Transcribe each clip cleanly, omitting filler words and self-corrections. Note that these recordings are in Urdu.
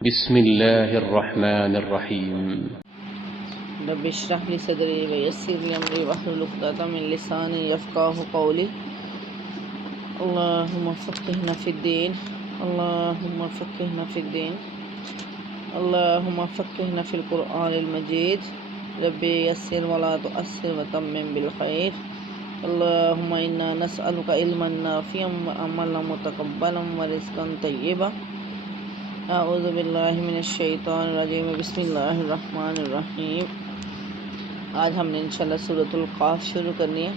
بسم الله الرحمن الرحيم. رب اشرح لي صدري ويسر لي امري واحلل عقدة من لساني يفقهوا قولي. اللهم فقهنا في الدين، اللهم فقهنا في الدين، اللهم فقهنا في القرآن المجيد. ربي يسر ولا تؤثر وتمم بالخير. اللهم إنا نسألك علما نافعا وعملا متقبلا ورزقا طيبا. اعوذ باللہ من الشیطان الرجیم، بسم اللہ الرحمن الرحیم۔ آج ہم نے انشاءاللہ سورۃ القاف شروع کرنی ہے۔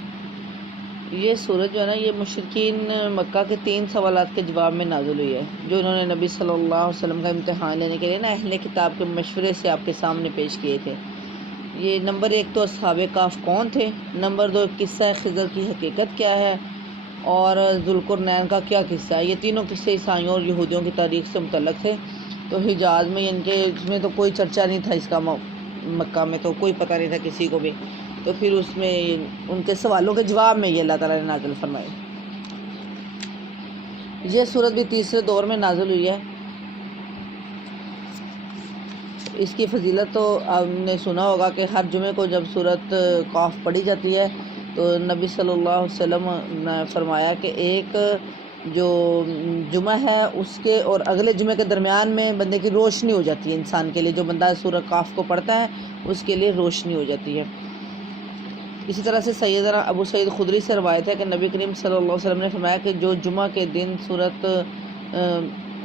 یہ سورت جو ہے نا، یہ مشرکین مکہ کے 3 سوالات کے جواب میں نازل ہوئی ہے، جو انہوں نے نبی صلی اللہ علیہ وسلم کا امتحان لینے کے لیے نا اہل کتاب کے مشورے سے آپ کے سامنے پیش کیے تھے۔ یہ نمبر 1 تو اصحاب کہف کون تھے، نمبر 2 قصہ خضر کی حقیقت کیا ہے، اور ذوالقرنین کا کیا قصہ ہے۔ یہ تینوں قصے عیسائیوں اور یہودیوں کی تاریخ سے متعلق تھے۔ تو حجاز میں ان کے اس میں تو کوئی چرچا نہیں تھا، اس کا مکہ میں تو کوئی پتہ نہیں تھا کسی کو بھی، تو پھر اس میں ان کے سوالوں کے جواب میں یہ اللہ تعالیٰ نے نازل فرمائی۔ یہ سورت بھی تیسرے دور میں نازل ہوئی ہے۔ اس کی فضیلت تو آپ نے سنا ہوگا کہ ہر جمعے کو جب سورت قاف پڑھی جاتی ہے تو نبی صلی اللہ علیہ وسلم نے فرمایا کہ ایک جو جمعہ ہے اس کے اور اگلے جمعے کے درمیان میں بندے کی روشنی ہو جاتی ہے، انسان کے لیے جو بندہ سورۃ قاف کو پڑھتا ہے اس کے لیے روشنی ہو جاتی ہے۔ اسی طرح سے سیدنا ابو سعید خدری سے روایت ہے کہ نبی کریم صلی اللہ علیہ وسلم نے فرمایا کہ جو جمعہ کے دن سورت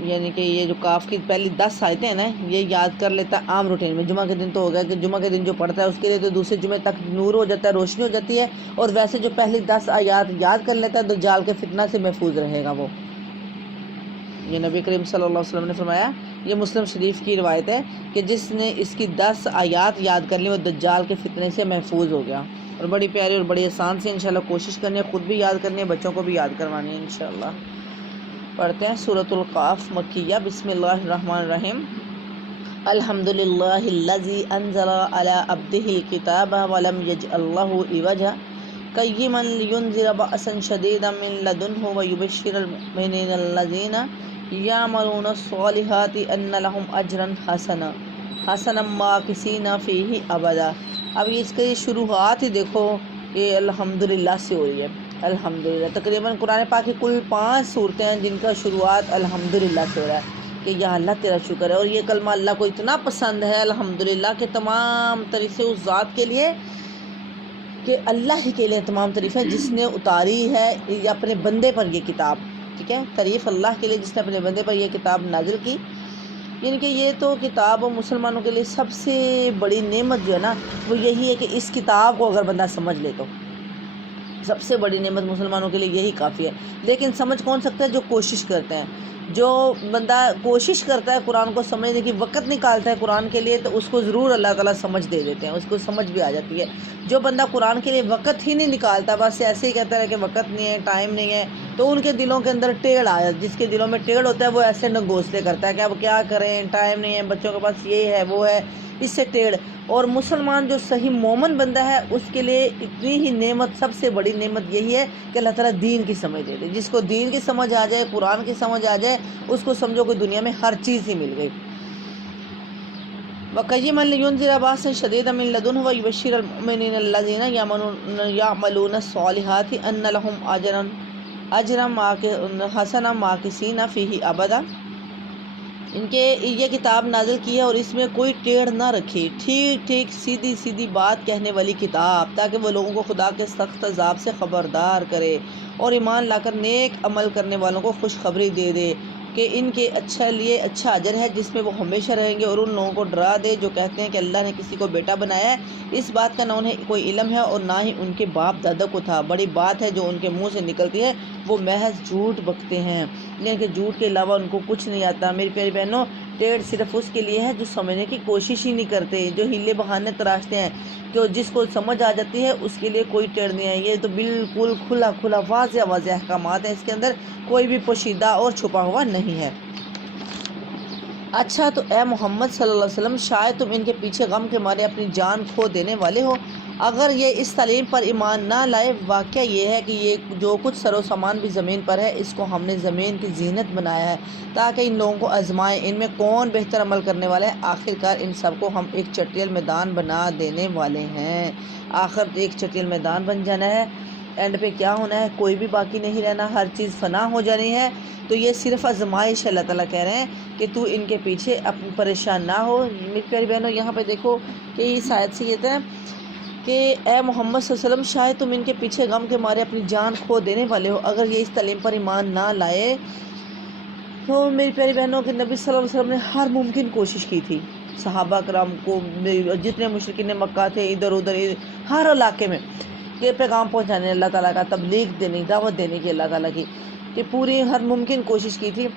یعنی کہ یہ جو قاف کی پہلی 10 آیتیں ہیں نا، یہ یاد کر لیتا ہے عام روٹین میں، جمعہ کے دن تو ہو گیا کہ جمعہ کے دن جو پڑھتا ہے اس کے لیے تو دوسرے جمعے تک نور ہو جاتا ہے، روشنی ہو جاتی ہے، اور ویسے جو پہلی 10 آیات یاد کر لیتا ہے دجال کے فتنہ سے محفوظ رہے گا وہ۔ یہ نبی کریم صلی اللہ علیہ وسلم نے فرمایا۔ یہ مسلم شریف کی روایت ہے کہ جس نے اس کی 10 آیات یاد کر لی وہ دجال کے فتنے سے محفوظ ہو گیا۔ اور بڑی پیاری اور بڑی آسان سے انشاءاللہ کوشش کرنی ہے، خود بھی یاد کرنی ہے، بچوں کو بھی یاد کروانی ہے انشاءاللہ۔ پڑھتے ہیں سورۃ القاف مکیہ۔ بسم اللہ الرحمن الرحیم۔ الحمدللہ الذی انزل علی عبدہ الکتاب ولم یجعل لہ عوجا قیما لینذر بأسا شدیدا من لدنہ ویبشر المؤمنین الذین یعملون الصالحات ان لہم اجرا حسنا ماکثین فیہ ابدا۔ اب اس کی شروعات ہی دیکھو، یہ الحمدللہ سے ہو رہی ہے۔ الحمدللہ تقریباً قرآن پاک کی کل 5 صورتیں ہیں جن کا شروعات الحمدللہ سے ہو رہا ہے کہ یا اللہ تیرا شکر ہے۔ اور یہ کلمہ اللہ کو اتنا پسند ہے الحمدللہ کہ تمام تعریفیں اس ذات کے لیے، کہ اللہ ہی کے لیے تمام تعریفیں جس نے اتاری ہے اپنے بندے پر یہ کتاب، ٹھیک ہے، تعریف اللہ کے لیے جس نے اپنے بندے پر یہ کتاب نازل کی۔ یعنی کہ یہ تو کتاب مسلمانوں کے لیے سب سے بڑی نعمت جو ہے نا وہ یہی ہے کہ اس کتاب کو اگر بندہ سمجھ لے تو سب سے بڑی نعمت مسلمانوں کے لیے یہی کافی ہے۔ لیکن سمجھ کون سکتا ہے؟ جو کوشش کرتے ہیں۔ جو بندہ کوشش کرتا ہے قرآن کو سمجھنے کی، وقت نکالتا ہے قرآن کے لیے، تو اس کو ضرور اللہ تعالیٰ سمجھ دے دیتے ہیں، اس کو سمجھ بھی آ جاتی ہے۔ جو بندہ قرآن کے لیے وقت ہی نہیں نکالتا، بس ایسے ہی کہتا ہے کہ وقت نہیں ہے، ٹائم نہیں ہے، تو ان کے دلوں کے اندر ٹیڑھ آیا، جس کے دلوں میں ٹیڑھ ہوتا ہے وہ ایسے نگوستے کرتا ہے کہ اب کیا کریں، ٹائم نہیں ہے، بچوں کے پاس یہ ہے وہ ہے، اس سے ٹیڑھ۔ اور مسلمان جو صحیح مومن بندہ ہے اس کے لیے اتنی ہی نعمت، سب سے بڑی نعمت یہی ہے کہ اللہ تعالیٰ دین کی سمجھ دے دے۔ جس کو دین کی سمجھ آ جائے، قرآن کی سمجھ آ جائے، اس کو سمجھو کہ دنیا میں ہر چیز ہی مل گئی۔ وَقَيِّمًا لِيُنذِرَ بَأْسًا شَدِيدًا مِّن لَّدُنْهُ وَيُبَشِّرَ الْمُؤْمِنِينَ الَّذِينَ يَعْمَلُونَ الصَّالِحَاتِ أَنَّ لَهُمْ أَجْرًا حَسَنًا مَّاكِثِينَ فِيهِ أَبَدًا۔ ان کے یہ کتاب نازل کی ہے اور اس میں کوئی ٹیڑھ نہ رکھی، ٹھیک ٹھیک سیدھی سیدھی بات کہنے والی کتاب، تاکہ وہ لوگوں کو خدا کے سخت عذاب سے خبردار کرے اور ایمان لا کر نیک عمل کرنے والوں کو خوشخبری دے دے کہ ان کے لیے اچھا اجر ہے جس میں وہ ہمیشہ رہیں گے، اور ان لوگوں کو ڈرا دے جو کہتے ہیں کہ اللہ نے کسی کو بیٹا بنایا ہے۔ اس بات کا نہ انہیں کوئی علم ہے اور نہ ہی ان کے باپ دادا کو تھا۔ بڑی بات ہے جو ان کے منہ سے نکلتی ہے، وہ محض جھوٹ بکتے ہیں، یعنی کہ جھوٹ کے علاوہ ان کو کچھ نہیں آتا۔ میری پیاری بہنوں، ٹیڑھ صرف اس کے لیے ہے جو سمجھنے کی کوشش ہی نہیں کرتے، جو ہیلے بہانے تراشتے ہیں، کہ جس کو سمجھ آ جاتی ہے اس کے لیے کوئی ٹیڑھ نہیں ہے۔ یہ تو بالکل کھلا کھلا واضح واضح احکامات ہیں، اس کے اندر کوئی بھی پوشیدہ اور چھپا ہوا نہیں ہے۔ اچھا تو اے محمد صلی اللہ علیہ وسلم، شاید تم ان کے پیچھے غم کے مارے اپنی جان کھو دینے والے ہو، اگر یہ اس تعلیم پر ایمان نہ لائے، واقعہ یہ ہے کہ یہ جو کچھ سر و سامان بھی زمین پر ہے، اس کو ہم نے زمین کی زینت بنایا ہے تاکہ ان لوگوں کو آزمائیں ان میں کون بہتر عمل کرنے والا ہے۔ آخرکار ان سب کو ہم ایک چٹیل میدان بنا دینے والے ہیں۔ آخر ایک چٹیل میدان بن جانا ہے، اینڈ پہ کیا ہونا ہے، کوئی بھی باقی نہیں رہنا، ہر چیز فنا ہو جانی ہے۔ تو یہ صرف آزمائش ہے۔ اللہ تعالیٰ کہہ رہے ہیں کہ تو ان کے پیچھے اپنی پریشان نہ ہو۔ میری پیاری بہنوں، یہاں پہ دیکھو کہ اس آیت سے یہ ہے کہ اے محمد صلی اللہ علیہ وسلم، شاید تم ان کے پیچھے غم کے مارے اپنی جان کھو دینے والے ہو اگر یہ اس تعلیم پر ایمان نہ لائے۔ تو میری پیاری بہنوں کہ نبی صلی اللہ علیہ وسلم نے ہر ممکن کوشش کی تھی صحابہ کرام کو، جتنے مشرکین مکہ تھے ادھر ادھر ہر علاقے میں، یہ پیغام پہنچانے اللہ تعالیٰ کا، تبلیغ دینے، دعوت دینے کی اللہ تعالیٰ کی، کہ پوری ہر ممکن کوشش کی تھی۔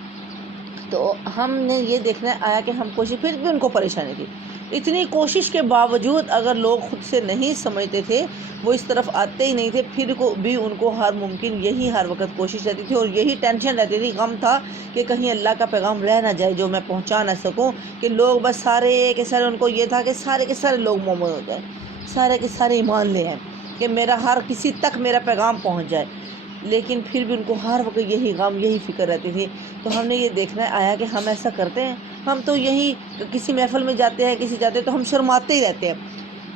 تو ہم نے یہ دیکھنا آیا کہ ہم کوشش، پھر بھی ان کو پریشانی تھی۔ اتنی کوشش کے باوجود اگر لوگ خود سے نہیں سمجھتے تھے، وہ اس طرف آتے ہی نہیں تھے، پھر بھی ان کو ہر ممکن یہی ہر وقت کوشش رہتی تھی، اور یہی ٹینشن رہتی تھی، غم تھا کہ کہیں اللہ کا پیغام رہ نہ جائے جو میں پہنچا نہ سکوں، کہ لوگ بس سارے کے سارے، ان کو یہ تھا کہ سارے کے سارے لوگ مومن ہو جائیں، سارے کے سارے ایمان لے آئیں، کہ میرا ہر کسی تک میرا پیغام پہنچ جائے۔ لیکن پھر بھی ان کو ہر وقت یہی غم، یہی فکر رہتی تھی۔ تو ہم نے یہ دیکھنا آیا کہ ہم ایسا کرتے ہیں، ہم تو یہی کسی محفل میں جاتے ہیں، کسی جاتے ہیں تو ہم شرماتے ہی رہتے ہیں،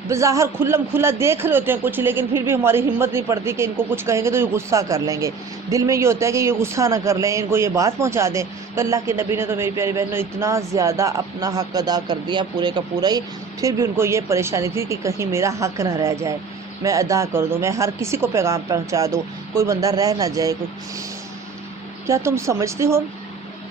بظاہر کھلم کھلا دیکھ رہے ہوتے ہیں کچھ، لیکن پھر بھی ہماری ہمت نہیں پڑتی کہ ان کو کچھ کہیں گے تو یہ غصہ کر لیں گے، دل میں یہ ہوتا ہے کہ یہ غصہ نہ کر لیں، ان کو یہ بات پہنچا دیں۔ تو اللہ کے نبی نے تو میری پیاری بہنوں اتنا زیادہ اپنا حق ادا کر دیا پورے کا پورا ہی، پھر بھی ان کو یہ پریشانی تھی کہ کہیں میرا حق نہ رہ جائے، میں ادا کر دوں، میں ہر کسی کو پیغام پہنچا دوں، کوئی بندہ رہ نہ جائے۔ کیا تم سمجھتے ہو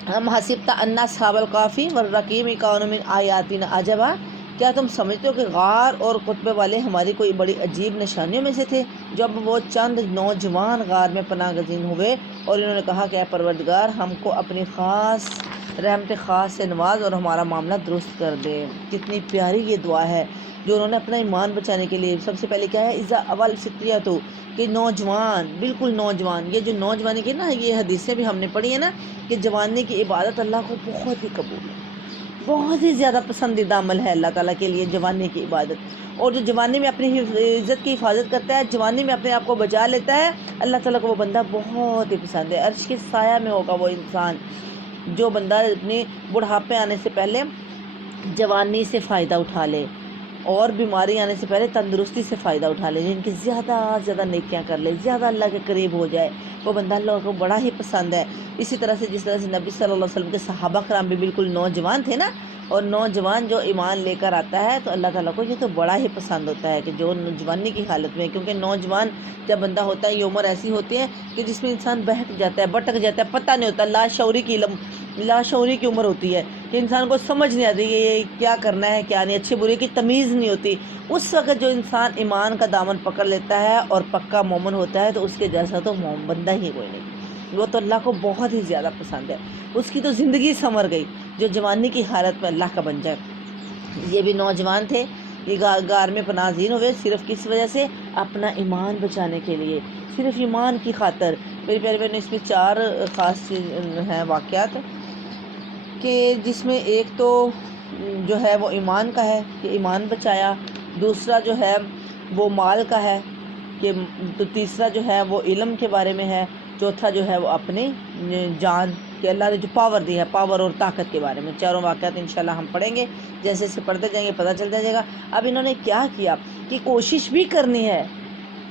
ہم حسبت ان اصحاب الکافی والرقیم کانوا من آیاتنا عجبا، کیا تم سمجھتے ہو کہ غار اور قطبے والے ہماری کوئی بڑی عجیب نشانیوں میں سے تھے؟ جب وہ چند نوجوان غار میں پناہ گزین ہوئے اور انہوں نے کہا کہ اے پروردگار، ہم کو اپنی خاص رحمت خاص سے نواز اور ہمارا معاملہ درست کر دے۔ کتنی پیاری یہ دعا ہے جو انہوں نے اپنا ایمان بچانے کے لیے سب سے پہلے کیا ہے، اذا اول فتیاتو، کہ نوجوان، بالکل نوجوان، یہ جو نوجوانی کی نا، یہ حدیثیں بھی ہم نے پڑھی ہیں نا کہ جوانی کی عبادت اللہ کو بہت ہی قبول ہے، بہت ہی زیادہ پسندیدہ عمل ہے اللہ تعالیٰ کے لیے جوانی کی عبادت۔ اور جو جوانی میں اپنی عزت کی حفاظت کرتا ہے، جوانی میں اپنے آپ کو بچا لیتا ہے، اللہ تعالیٰ کو وہ بندہ بہت ہی پسند ہے۔ عرش کے سایہ میں ہوگا وہ انسان جو بندہ اپنے بڑھاپے آنے سے پہلے جوانی سے فائدہ اٹھا لے، اور بیماری آنے سے پہلے تندرستی سے فائدہ اٹھا لے، جن کی زیادہ زیادہ نیکیاں کر لے، زیادہ اللہ کے قریب ہو جائے، وہ بندہ اللہ کو بڑا ہی پسند ہے۔ اسی طرح سے جس طرح سے نبی صلی اللہ علیہ وسلم کے صحابہ کرام بھی بالکل نوجوان تھے نا، اور نوجوان جو ایمان لے کر آتا ہے تو اللہ تعالیٰ کو یہ تو بڑا ہی پسند ہوتا ہے کہ جو نوجوانی کی حالت میں، کیونکہ نوجوان جب بندہ ہوتا ہے یہ عمر ایسی ہوتی ہے کہ جس میں انسان بہک جاتا ہے، بھٹک جاتا ہے، پتہ نہیں ہوتا، لاشعوری کی عمر ہوتی ہے کہ انسان کو سمجھ نہیں آتی کہ یہ کیا کرنا ہے کیا نہیں، اچھے برے کی تمیز نہیں ہوتی۔ اس وقت جو انسان ایمان کا دامن پکڑ لیتا ہے اور پکا مومن ہوتا ہے تو اس کے جیسا تو بندہ ہی کوئی نہیں، وہ تو اللہ کو بہت ہی زیادہ پسند ہے، اس کی تو زندگی سنور گئی جو جوانی کی حالت میں اللہ کا بن جائے۔ یہ بھی نوجوان تھے، یہ غار میں پناہ گزین ہوئے صرف کس وجہ سے، اپنا ایمان بچانے کے لیے، صرف ایمان کی خاطر۔ میری پیارے بہنوں، اس میں 4 خاص ہیں واقعات، کہ جس میں ایک تو جو ہے وہ ایمان کا ہے کہ ایمان بچایا، دوسرا جو ہے وہ مال کا ہے کہ، تو تیسرا جو ہے وہ علم کے بارے میں ہے، چوتھا جو ہے وہ اپنی جان کہ اللہ نے جو پاور دی ہے، پاور اور طاقت کے بارے میں۔ 4 واقعات انشاءاللہ ہم پڑھیں گے، جیسے سے پڑھتے جائیں گے پتہ چلتا جائے گا۔ اب انہوں نے کیا کیا کہ کوشش بھی کرنی ہے،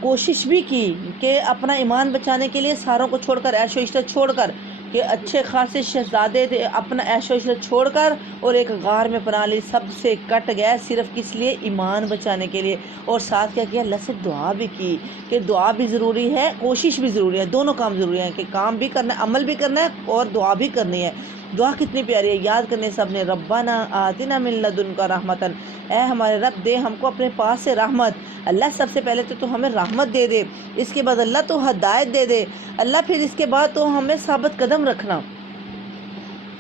کوشش بھی کی کہ اپنا ایمان بچانے کے لیے ساروں کو چھوڑ کر، عیش و عشرت چھوڑ کر، کہ اچھے خاصے شہزادے تھے، اپنا عیش و عشرت چھوڑ کر اور ایک غار میں پناہ لی، سب سے کٹ گئے صرف کس لیے، ایمان بچانے کے لیے۔ اور ساتھ کیا کیا، اللہ سے دعا بھی کی کہ دعا بھی ضروری ہے، کوشش بھی ضروری ہے، دونوں کام ضروری ہیں، کہ کام بھی کرنا ہے، عمل بھی کرنا ہے اور دعا بھی کرنی ہے۔ دعا کتنی پیاری ہے، یاد کرنے سب نے، ربنا آتنا من لدنک رحمتن، اے ہمارے رب دے ہم کو اپنے پاس سے رحمت۔ اللہ سب سے پہلے تو ہمیں رحمت دے دے، اس کے بعد اللہ تو ہدایت دے دے، اللہ پھر اس کے بعد تو ہمیں ثابت قدم رکھنا۔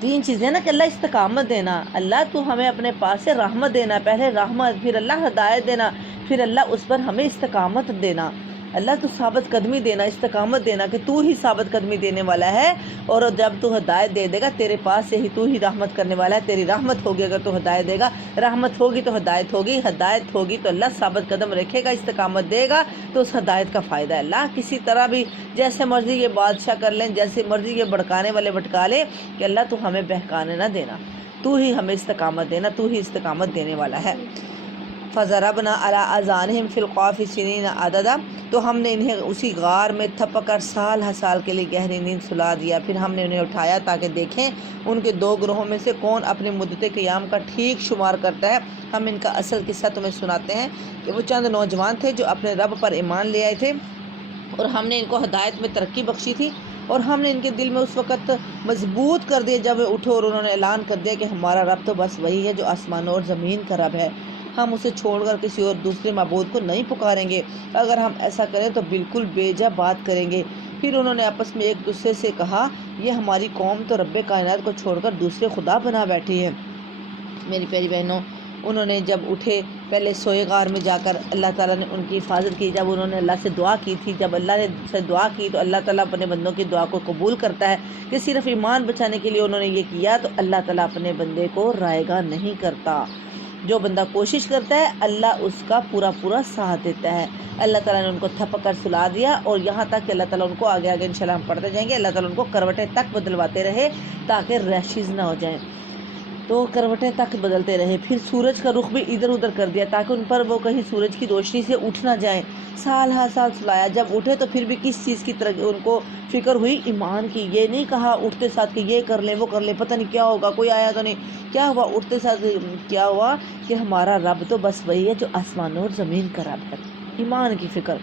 3 چیزیں نا کہ اللہ استقامت دینا، اللہ تو ہمیں اپنے پاس سے رحمت دینا، پہلے رحمت، پھر اللہ ہدایت دینا، پھر اللہ اس پر ہمیں استقامت دینا۔ اللہ تو ثابت قدمی دینا، استقامت دینا کہ تو ہی ثابت قدمی دینے والا ہے، اور جب تو ہدایت دے گا تیرے پاس سے ہی تو ہی رحمت کرنے والا ہے، تیری رحمت ہوگی اگر تو ہدایت دے گا، رحمت ہوگی تو ہدایت ہوگی، ہدایت ہوگی تو اللہ ثابت قدم رکھے گا، استقامت دے گا تو اس ہدایت کا فائدہ ہے۔ اللہ کسی طرح بھی جیسے مرضی یہ بادشاہ کر لیں، جیسے مرضی یہ بھڑکانے والے بھٹکا لیں، کہ اللہ تو ہمیں بہکانے نہ دینا، تو ہی ہمیں استقامت دینا، تو ہی استقامت دینے والا ہے۔ فَضَرَبْنَا عَلَىٰ آذَانِهِمْ فِي الْقَعْفِ سِنِينَ عَدَدًا، تو ہم نے انہیں اسی غار میں تھپک کر سال ہر سال کے لیے گہری نیند سلا دیا، پھر ہم نے انہیں اٹھایا تاکہ دیکھیں ان کے دو گروہوں میں سے کون اپنے مدت قیام کا ٹھیک شمار کرتا ہے۔ ہم ان کا اصل قصہ تمہیں سناتے ہیں کہ وہ چند نوجوان تھے جو اپنے رب پر ایمان لے آئے تھے، اور ہم نے ان کو ہدایت میں ترقی بخشی تھی، اور ہم نے ان کے دل میں اس وقت مضبوط کر دیا جب وہ اٹھے اور انہوں نے اعلان کر دیا کہ ہمارا رب تو بس وہی ہے جو آسمانوں اور زمین کا رب ہے، ہم اسے چھوڑ کر کسی اور دوسرے معبود کو نہیں پکاریں گے، اگر ہم ایسا کریں تو بالکل بیجا بات کریں گے۔ پھر انہوں نے آپس میں ایک دوسرے سے کہا، یہ ہماری قوم تو رب کائنات کو چھوڑ کر دوسرے خدا بنا بیٹھی ہے۔ میری پیاری بہنوں، انہوں نے جب اٹھے پہلے سوئے غار میں جا کر اللہ تعالیٰ نے ان کی حفاظت کی، جب انہوں نے اللہ سے دعا کی تھی، جب اللہ نے سے دعا کی تو اللہ تعالیٰ اپنے بندوں کی دعا کو قبول کرتا ہے، کہ صرف ایمان بچانے کے لیے انہوں نے یہ کیا تو اللہ تعالیٰ اپنے بندے کو رائے گاں نہیں کرتا، جو بندہ کوشش کرتا ہے اللہ اس کا پورا پورا ساتھ دیتا ہے۔ اللہ تعالیٰ نے ان کو تھپک کر سلا دیا، اور یہاں تک کہ اللہ تعالیٰ ان کو آگے آگے انشاءاللہ ہم پڑھتے جائیں گے، اللہ تعالیٰ ان کو کروٹیں تک بدلواتے رہے تاکہ ریشز نہ ہو جائیں، تو کروٹیں تک بدلتے رہے۔ پھر سورج کا رخ بھی ادھر ادھر کر دیا تاکہ ان پر وہ کہیں سورج کی روشنی سے اٹھ نہ جائیں، سال ہر سال سلایا۔ جب اٹھے تو پھر بھی کس چیز کی طرح ان کو فکر ہوئی؟ ایمان کی۔ یہ نہیں کہا اٹھتے ساتھ کہ یہ کر لیں وہ کر لیں، پتہ نہیں کیا ہوگا، کوئی آیا تو نہیں، کیا ہوا؟ اٹھتے ساتھ کیا ہوا کہ ہمارا رب تو بس وہی ہے جو آسمانوں اور زمین کا رب ہے، ایمان کی فکر۔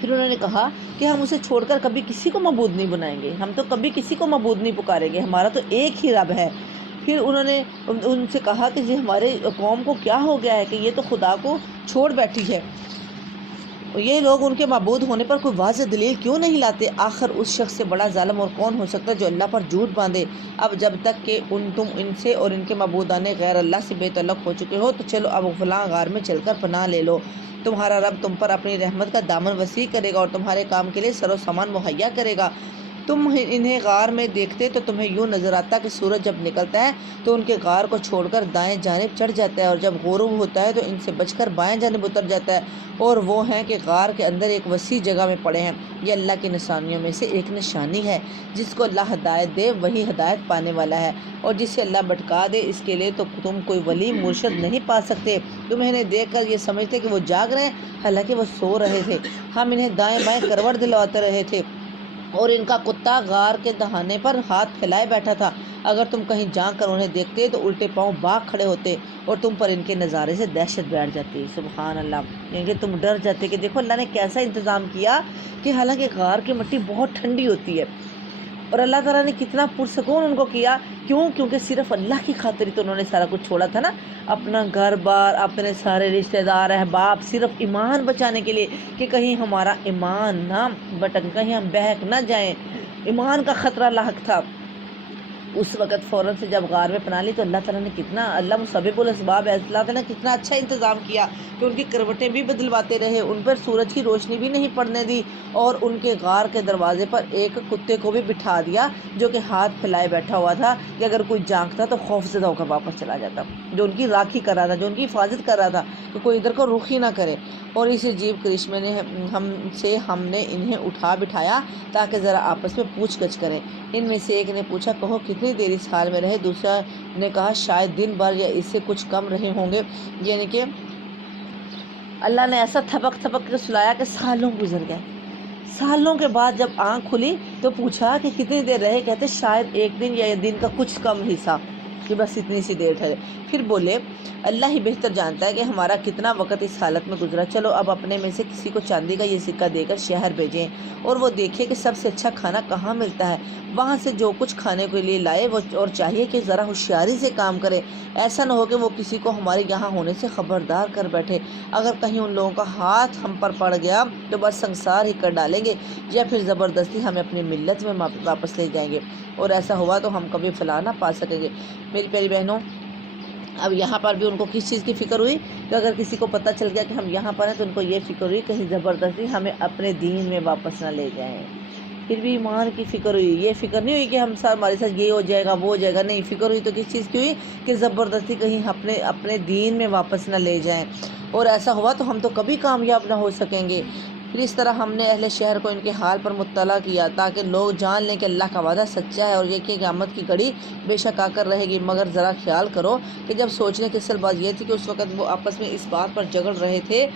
پھر انہوں نے کہا کہ ہم اسے چھوڑ کر کبھی کسی کو معبود نہیں بنائیں گے، ہم تو کبھی کسی کو معبود نہیں پکاریں گے، ہمارا تو ایک ہی رب ہے۔ پھر انہوں نے ان سے کہا کہ یہ ہمارے قوم کو کیا ہو گیا ہے کہ یہ تو خدا کو چھوڑ بیٹھی ہے، یہ لوگ ان کے معبود ہونے پر کوئی واضح دلیل کیوں نہیں لاتے؟ آخر اس شخص سے بڑا ظالم اور کون ہو سکتا ہے جو اللہ پر جھوٹ باندھے؟ اب جب تک کہ تم ان سے اور ان کے معبودان غیر اللہ سے بے تعلق ہو چکے ہو تو چلو اب فلاں غار میں چل کر پناہ لے لو، تمہارا رب تم پر اپنی رحمت کا دامن وسیع کرے گا اور تمہارے کام کے لیے سر و سامان مہیا کرے گا۔ تم انہیں غار میں دیکھتے تو تمہیں یوں نظر آتا کہ سورج جب نکلتا ہے تو ان کے غار کو چھوڑ کر دائیں جانب چڑھ جاتا ہے، اور جب غروب ہوتا ہے تو ان سے بچ کر بائیں جانب اتر جاتا ہے، اور وہ ہیں کہ غار کے اندر ایک وسیع جگہ میں پڑے ہیں۔ یہ اللہ کی نشانیوں میں سے ایک نشانی ہے، جس کو اللہ ہدایت دے وہی ہدایت پانے والا ہے، اور جسے اللہ بھٹکا دے اس کے لیے تو تم کوئی ولی مرشد نہیں پا سکتے۔ تم انہیں دیکھ کر یہ سمجھتے کہ وہ جاگ رہے ہیں، حالانکہ وہ سو رہے تھے، ہم انہیں دائیں بائیں کروٹ دلواتے رہے تھے، اور ان کا کتا غار کے دہانے پر ہاتھ پھیلائے بیٹھا تھا۔ اگر تم کہیں جا کر انہیں دیکھتے تو الٹے پاؤں بھاگ کھڑے ہوتے اور تم پر ان کے نظارے سے دہشت بیٹھ جاتی۔ سبحان اللہ، یعنی کہ تم ڈر جاتے کہ دیکھو اللہ نے کیسا انتظام کیا، کہ حالانکہ غار کی مٹی بہت ٹھنڈی ہوتی ہے، اور اللہ تعالیٰ نے کتنا پرسکون ان کو کیا، کیونکہ صرف اللہ کی خاطر ہی تو انہوں نے سارا کچھ چھوڑا تھا نا، اپنا گھر بار، اپنے سارے رشتہ دار احباب، صرف ایمان بچانے کے لیے کہ کہیں ہمارا ایمان نہ بٹک، کہیں ہم بہک نہ جائیں، ایمان کا خطرہ لاحق تھا۔ اس وقت فوراً سے جب غار میں پناہ لی تو اللہ تعالیٰ نے کتنا، اللہ مسبب الاسباب ہے، اللہ تعالیٰ نے کتنا اچھا انتظام کیا کہ ان کی کروٹیں بھی بدلواتے رہے، ان پر سورج کی روشنی بھی نہیں پڑنے دی، اور ان کے غار کے دروازے پر ایک کتے کو بھی بٹھا دیا جو کہ ہاتھ پھیلائے بیٹھا ہوا تھا، کہ اگر کوئی جھانکتا تو خوف زدہ ہو کر واپس چلا جاتا، جو ان کی راکھی کر رہا تھا، جو ان کی حفاظت کر رہا تھا کہ کوئی ادھر کو رخ ہی نہ کرے۔ اور اس عجیب کرشمے نے ہم نے انہیں اٹھا بٹھایا تاکہ ذرا آپس میں پوچھ گچھ کریں۔ ان میں سے ایک نے پوچھا، کہو کتنی دیر اس حال میں رہے؟ دوسرا نے کہا، شاید دن بھر یا اس سے کچھ کم رہے ہوں گے، یعنی کہ اللہ نے ایسا تھپک تھپک کے سلایا کہ سالوں گزر گئے۔ سالوں کے بعد جب آنکھ کھلی تو پوچھا کہ کتنی دیر رہے؟ کہتے شاید ایک دن یا دن کا کچھ کم حصہ، کہ بس اتنی سی دیر ٹھہرے۔ پھر بولے، اللہ ہی بہتر جانتا ہے کہ ہمارا کتنا وقت اس حالت میں گزرا، چلو اب اپنے میں سے کسی کو چاندی کا یہ سکہ دے کر شہر بھیجیں، اور وہ دیکھے کہ سب سے اچھا کھانا کہاں ملتا ہے، وہاں سے جو کچھ کھانے کے لیے لائے، اور چاہیے کہ ذرا ہوشیاری سے کام کرے، ایسا نہ ہو کہ وہ کسی کو ہمارے یہاں ہونے سے خبردار کر بیٹھے، اگر کہیں ان لوگوں کا ہاتھ ہم پر پڑ گیا تو بس سنسار ہی کر ڈالیں گے، یا پھر زبردستی ہمیں اپنی ملت میں واپس لے جائیں گے، اور ایسا ہوا تو ہم کبھی فلاح نہ پا سکیں گے۔ میری پیاری بہنوں، اب یہاں پر بھی ان کو کس چیز کی فکر ہوئی کہ اگر کسی کو پتہ چل گیا کہ ہم یہاں پر ہیں تو ان کو یہ فکر ہوئی کہیں زبردستی ہمیں اپنے دین میں واپس نہ لے جائیں۔ پھر بھی ایمان کی فکر ہوئی، یہ فکر نہیں ہوئی کہ ہمارے ساتھ یہ ہو جائے گا وہ ہو جائے گا، نہیں، فکر ہوئی تو کس چیز کی ہوئی کہ زبردستی کہیں اپنے دین میں واپس نہ لے جائیں، اور ایسا ہوا تو ہم تو کبھی کامیاب نہ ہو سکیں گے۔ پھر اس طرح ہم نے اہل شہر کو ان کے حال پر مطلع کیا تاکہ لوگ جان لیں کہ اللہ کا وعدہ سچا ہے اور یہ کہ قیامت کی گھڑی بے شک آ کر رہے گی، مگر ذرا خیال کرو کہ جب سوچنے کی اصل بات یہ تھی کہ اس وقت وہ آپس میں اس بات پر جھگڑ رہے تھے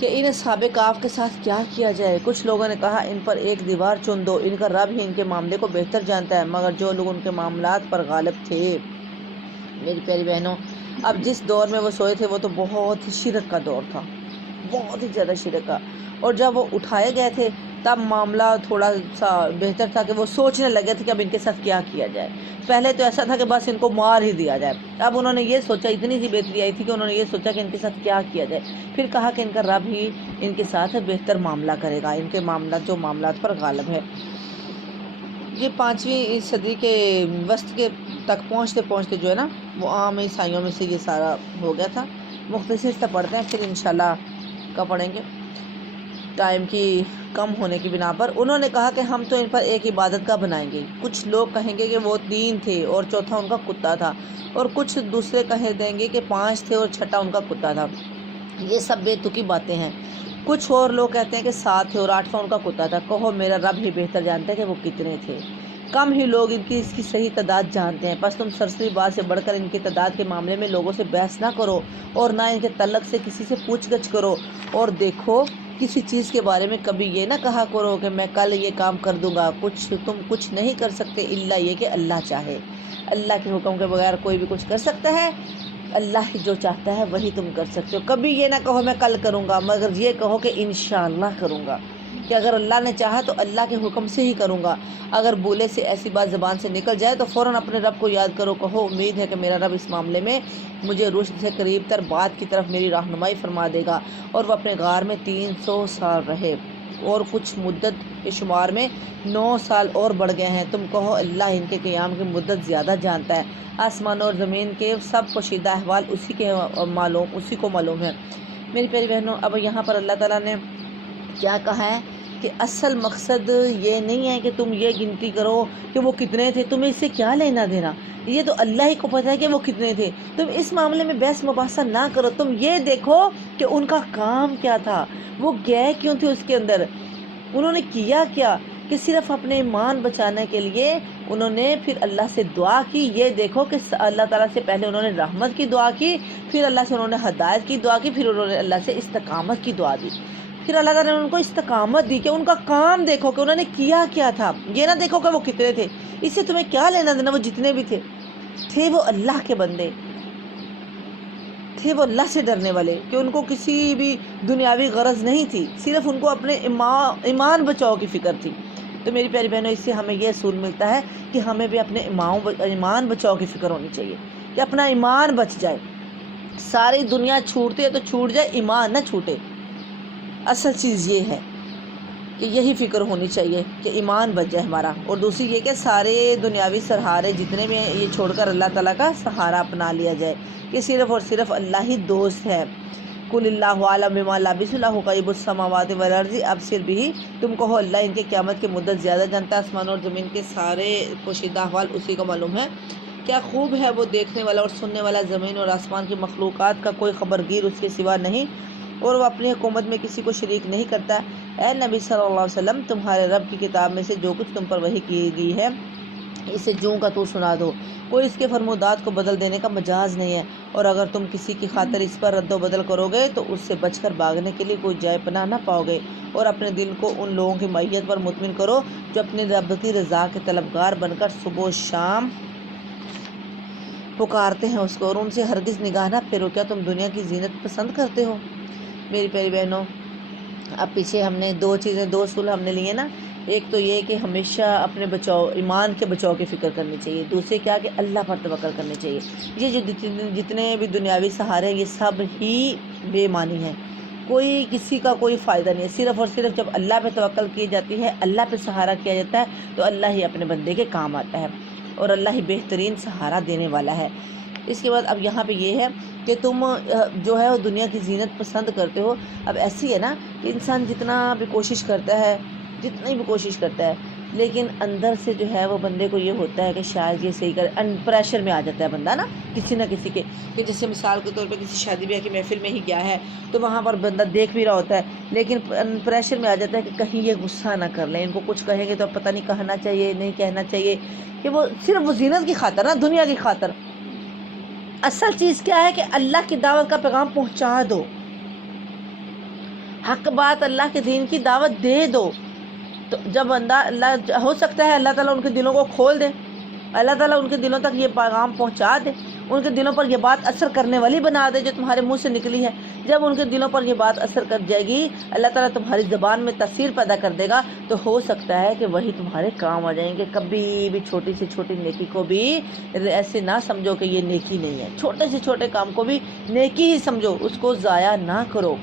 کہ ان اصحاب کہف کے ساتھ کیا کیا جائے۔ کچھ لوگوں نے کہا ان پر ایک دیوار چن دو، ان کا رب ہی ان کے معاملے کو بہتر جانتا ہے، مگر جو لوگ ان کے معاملات پر غالب تھے۔ میری پیاری بہنوں، اب جس دور میں وہ سوئے تھے وہ تو بہت شرک کا دور تھا، بہت ہی زیادہ شرک کا، اور جب وہ اٹھائے گئے تھے تب معاملہ تھوڑا سا بہتر تھا کہ وہ سوچنے لگے تھے کہ اب ان کے ساتھ کیا کیا جائے۔ پہلے تو ایسا تھا کہ بس ان کو مار ہی دیا جائے، اب انہوں نے یہ سوچا، اتنی سی بہتری آئی تھی کہ انہوں نے یہ سوچا کہ ان کے ساتھ کیا کیا جائے۔ پھر کہا کہ ان کا رب ہی ان کے ساتھ بہتر معاملہ کرے گا، ان کے معاملات جو معاملات پر غالب ہے۔ یہ 5ویں صدی کے وسط کے تک پہنچتے پہنچتے جو ہے نا وہ عام عیسائیوں میں سے یہ سارا ہو گیا تھا۔ مختصر سے پڑھتے ہیں، پھر انشاءاللہ کب پڑھیں گے، ٹائم کی کم ہونے کی بنا پر۔ انہوں نے کہا کہ ہم تو ان پر ایک عبادت گاہ بنائیں گے، کچھ لوگ کہیں گے کہ وہ 3 تھے اور چوتھا ان کا کتا تھا، اور کچھ دوسرے کہہ دیں گے کہ 5 تھے اور چھٹا ان کا کتا تھا۔ یہ سب بے تکی باتیں ہیں۔ کچھ اور لوگ کہتے ہیں کہ 7 تھے اور 8واں ان کا کتا تھا۔ کہو میرا رب ہی بہتر جانتا ہے کہ وہ کتنے تھے، کم ہی لوگ اس کی صحیح تعداد جانتے ہیں، بس تم سرسری بات سے بڑھ کر ان کی تعداد کے معاملے میں لوگوں سے بحث نہ کرو اور نہ ان کے تعلق سے کسی سے پوچھ گچھ کرو، اور دیکھو کسی چیز کے بارے میں کبھی یہ نہ کہا کرو کہ میں کل یہ کام کر دوں گا، تم کچھ نہیں کر سکتے الا یہ کہ اللہ چاہے۔ اللہ کے حکم کے بغیر کوئی بھی کچھ کر سکتا ہے؟ اللہ جو چاہتا ہے وہی تم کر سکتے ہو۔ کبھی یہ نہ کہو میں کل کروں گا، مگر یہ کہو کہ انشاءاللہ کروں گا، کہ اگر اللہ نے چاہا تو اللہ کے حکم سے ہی کروں گا۔ اگر بولے سے ایسی بات زبان سے نکل جائے تو فوراً اپنے رب کو یاد کرو، کہو امید ہے کہ میرا رب اس معاملے میں مجھے رشد سے قریب تر بات کی طرف میری رہنمائی فرما دے گا۔ اور وہ اپنے غار میں 300 سال رہے، اور کچھ مدت کے شمار میں 9 سال اور بڑھ گئے ہیں۔ تم کہو اللہ ان کے قیام کی مدت زیادہ جانتا ہے، آسمان اور زمین کے سب پوشیدہ احوال اسی کو معلوم ہے۔ میری پیاری بہنوں، اب یہاں پر اللہ تعالیٰ نے کیا کہا ہے کہ اصل مقصد یہ نہیں ہے کہ تم یہ گنتی کرو کہ وہ کتنے تھے، تمہیں اس سے کیا لینا دینا، یہ تو اللہ ہی کو پتہ ہے کہ وہ کتنے تھے۔ تم اس معاملے میں بحث مباحثہ نہ کرو، تم یہ دیکھو کہ ان کا کام کیا تھا، وہ گئے کیوں تھے اس کے اندر، انہوں نے کیا کیا، کہ صرف اپنے ایمان بچانے کے لیے انہوں نے پھر اللہ سے دعا کی۔ یہ دیکھو کہ اللہ تعالیٰ سے پہلے انہوں نے رحمت کی دعا کی، پھر اللہ سے انہوں نے ہدایت کی دعا کی، پھر انہوں نے اللہ سے استقامت کی دعا دی، پھر اللہ تعالیٰ نے ان کو استقامت دی کہ ان کا کام دیکھو کہ انہوں نے کیا کیا تھا، یہ نہ دیکھو کہ وہ کتنے تھے، اس سے تمہیں کیا لینا دینا، وہ جتنے بھی تھے وہ اللہ کے بندے تھے، وہ اللہ سے ڈرنے والے، کہ ان کو کسی بھی دنیاوی غرض نہیں تھی، صرف ان کو اپنے ایمان بچاؤ کی فکر تھی۔ تو میری پیاری بہنوں، اس سے ہمیں یہ اصول ملتا ہے کہ ہمیں بھی اپنے ایمان بچاؤ کی فکر ہونی چاہیے، کہ اپنا ایمان بچ جائے۔ ساری دنیا چھوٹتی ہے تو چھوٹ جائے، ایمان نہ چھوٹے۔ اصل چیز یہ ہے کہ یہی فکر ہونی چاہیے کہ ایمان بچ جائے ہمارا، اور دوسری یہ کہ سارے دنیاوی سہارے جتنے بھی ہیں یہ چھوڑ کر اللہ تعالیٰ کا سہارا اپنا لیا جائے، کہ صرف اور صرف اللہ ہی دوست ہے۔ قل اللہ اعلم بما لبث له غیب السماوات والارض ابصر به، تم کہو اللہ ان کے قیامت کی مدت زیادہ جانتا ہے، آسمان اور زمین کے سارے پوشیدہ احوال اسی کو معلوم ہے۔ کیا خوب ہے وہ دیکھنے والا اور سننے والا، زمین اور آسمان کی مخلوقات کا کوئی خبرگیر اس کے سوا نہیں، اور وہ اپنی حکومت میں کسی کو شریک نہیں کرتا۔ اے نبی صلی اللہ علیہ وسلم، تمہارے رب کی کتاب میں سے جو کچھ تم پر وحی کی گئی ہے اسے جوں کا تو سنا دو، کوئی اس کے فرمودات کو بدل دینے کا مجاز نہیں ہے، اور اگر تم کسی کی خاطر اس پر رد و بدل کرو گے تو اس سے بچ کر بھاگنے کے لیے کوئی جائے پناہ نہ پاؤ گے، اور اپنے دل کو ان لوگوں کی معیت پر مطمئن کرو جو اپنے رب کی رضا کے طلبگار بن کر صبح و شام پکارتے ہیں اس کو، اور ان سے ہرگز نگاہ نہ پھیرو۔ کیا تم دنیا کی زینت پسند کرتے ہو؟ میری پیاری بہنوں، اب پیچھے ہم نے 2 اصول ہم نے لیے نا، ایک تو یہ کہ ہمیشہ اپنے ایمان کے بچاؤ کی فکر کرنی چاہیے، دوسرے کیا کہ اللہ پر توکل کرنی چاہیے۔ یہ جو جتنے بھی دنیاوی سہارے ہیں یہ سب ہی بے معنی ہیں، کسی کا کوئی فائدہ نہیں ہے، صرف اور صرف جب اللہ پہ توکل کی جاتی ہے، اللہ پہ سہارا کیا جاتا ہے تو اللہ ہی اپنے بندے کے کام آتا ہے، اور اللہ ہی بہترین سہارا دینے والا ہے۔ اس کے بعد اب یہاں پہ یہ ہے کہ تم جو ہے وہ دنیا کی زینت پسند کرتے ہو. اب ایسی ہے نا کہ انسان جتنا بھی کوشش کرتا ہے، جتنی بھی کوشش کرتا ہے، لیکن اندر سے جو ہے وہ بندے کو یہ ہوتا ہے کہ شاید یہ صحیح کرے. پریشر میں آ جاتا ہے بندہ نا کسی نہ کسی کے، کہ جیسے مثال کے طور پہ کسی شادی بیاہ کی محفل میں ہی گیا ہے تو وہاں پر بندہ دیکھ بھی رہا ہوتا ہے، لیکن پریشر میں آ جاتا ہے کہ کہیں یہ غصہ نہ کر لیں، ان کو کچھ کہیں گے تو اب پتہ نہیں کہنا چاہیے نہیں کہنا چاہیے، کہ وہ صرف وہ زینت کی خاطر نا، دنیا کی خاطر. اصل چیز کیا ہے کہ اللہ کی دعوت کا پیغام پہنچا دو، حق بات اللہ کے دین کی دعوت دے دو. تو جب بندہ اللہ، ہو سکتا ہے اللہ تعالیٰ ان کے دلوں کو کھول دے، اللہ تعالیٰ ان کے دلوں تک یہ پیغام پہنچا دے، ان کے دلوں پر یہ بات اثر کرنے والی بنا دے جو تمہارے منہ سے نکلی ہے. جب ان کے دلوں پر یہ بات اثر کر جائے گی، اللہ تعالیٰ تمہاری زبان میں تاثیر پیدا کر دے گا، تو ہو سکتا ہے کہ وہی تمہارے کام آ جائیں گے. کبھی بھی چھوٹی سے چھوٹی نیکی کو بھی ایسے نہ سمجھو کہ یہ نیکی نہیں ہے، چھوٹے سے چھوٹے کام کو بھی نیکی ہی سمجھو، اس کو ضائع نہ کرو،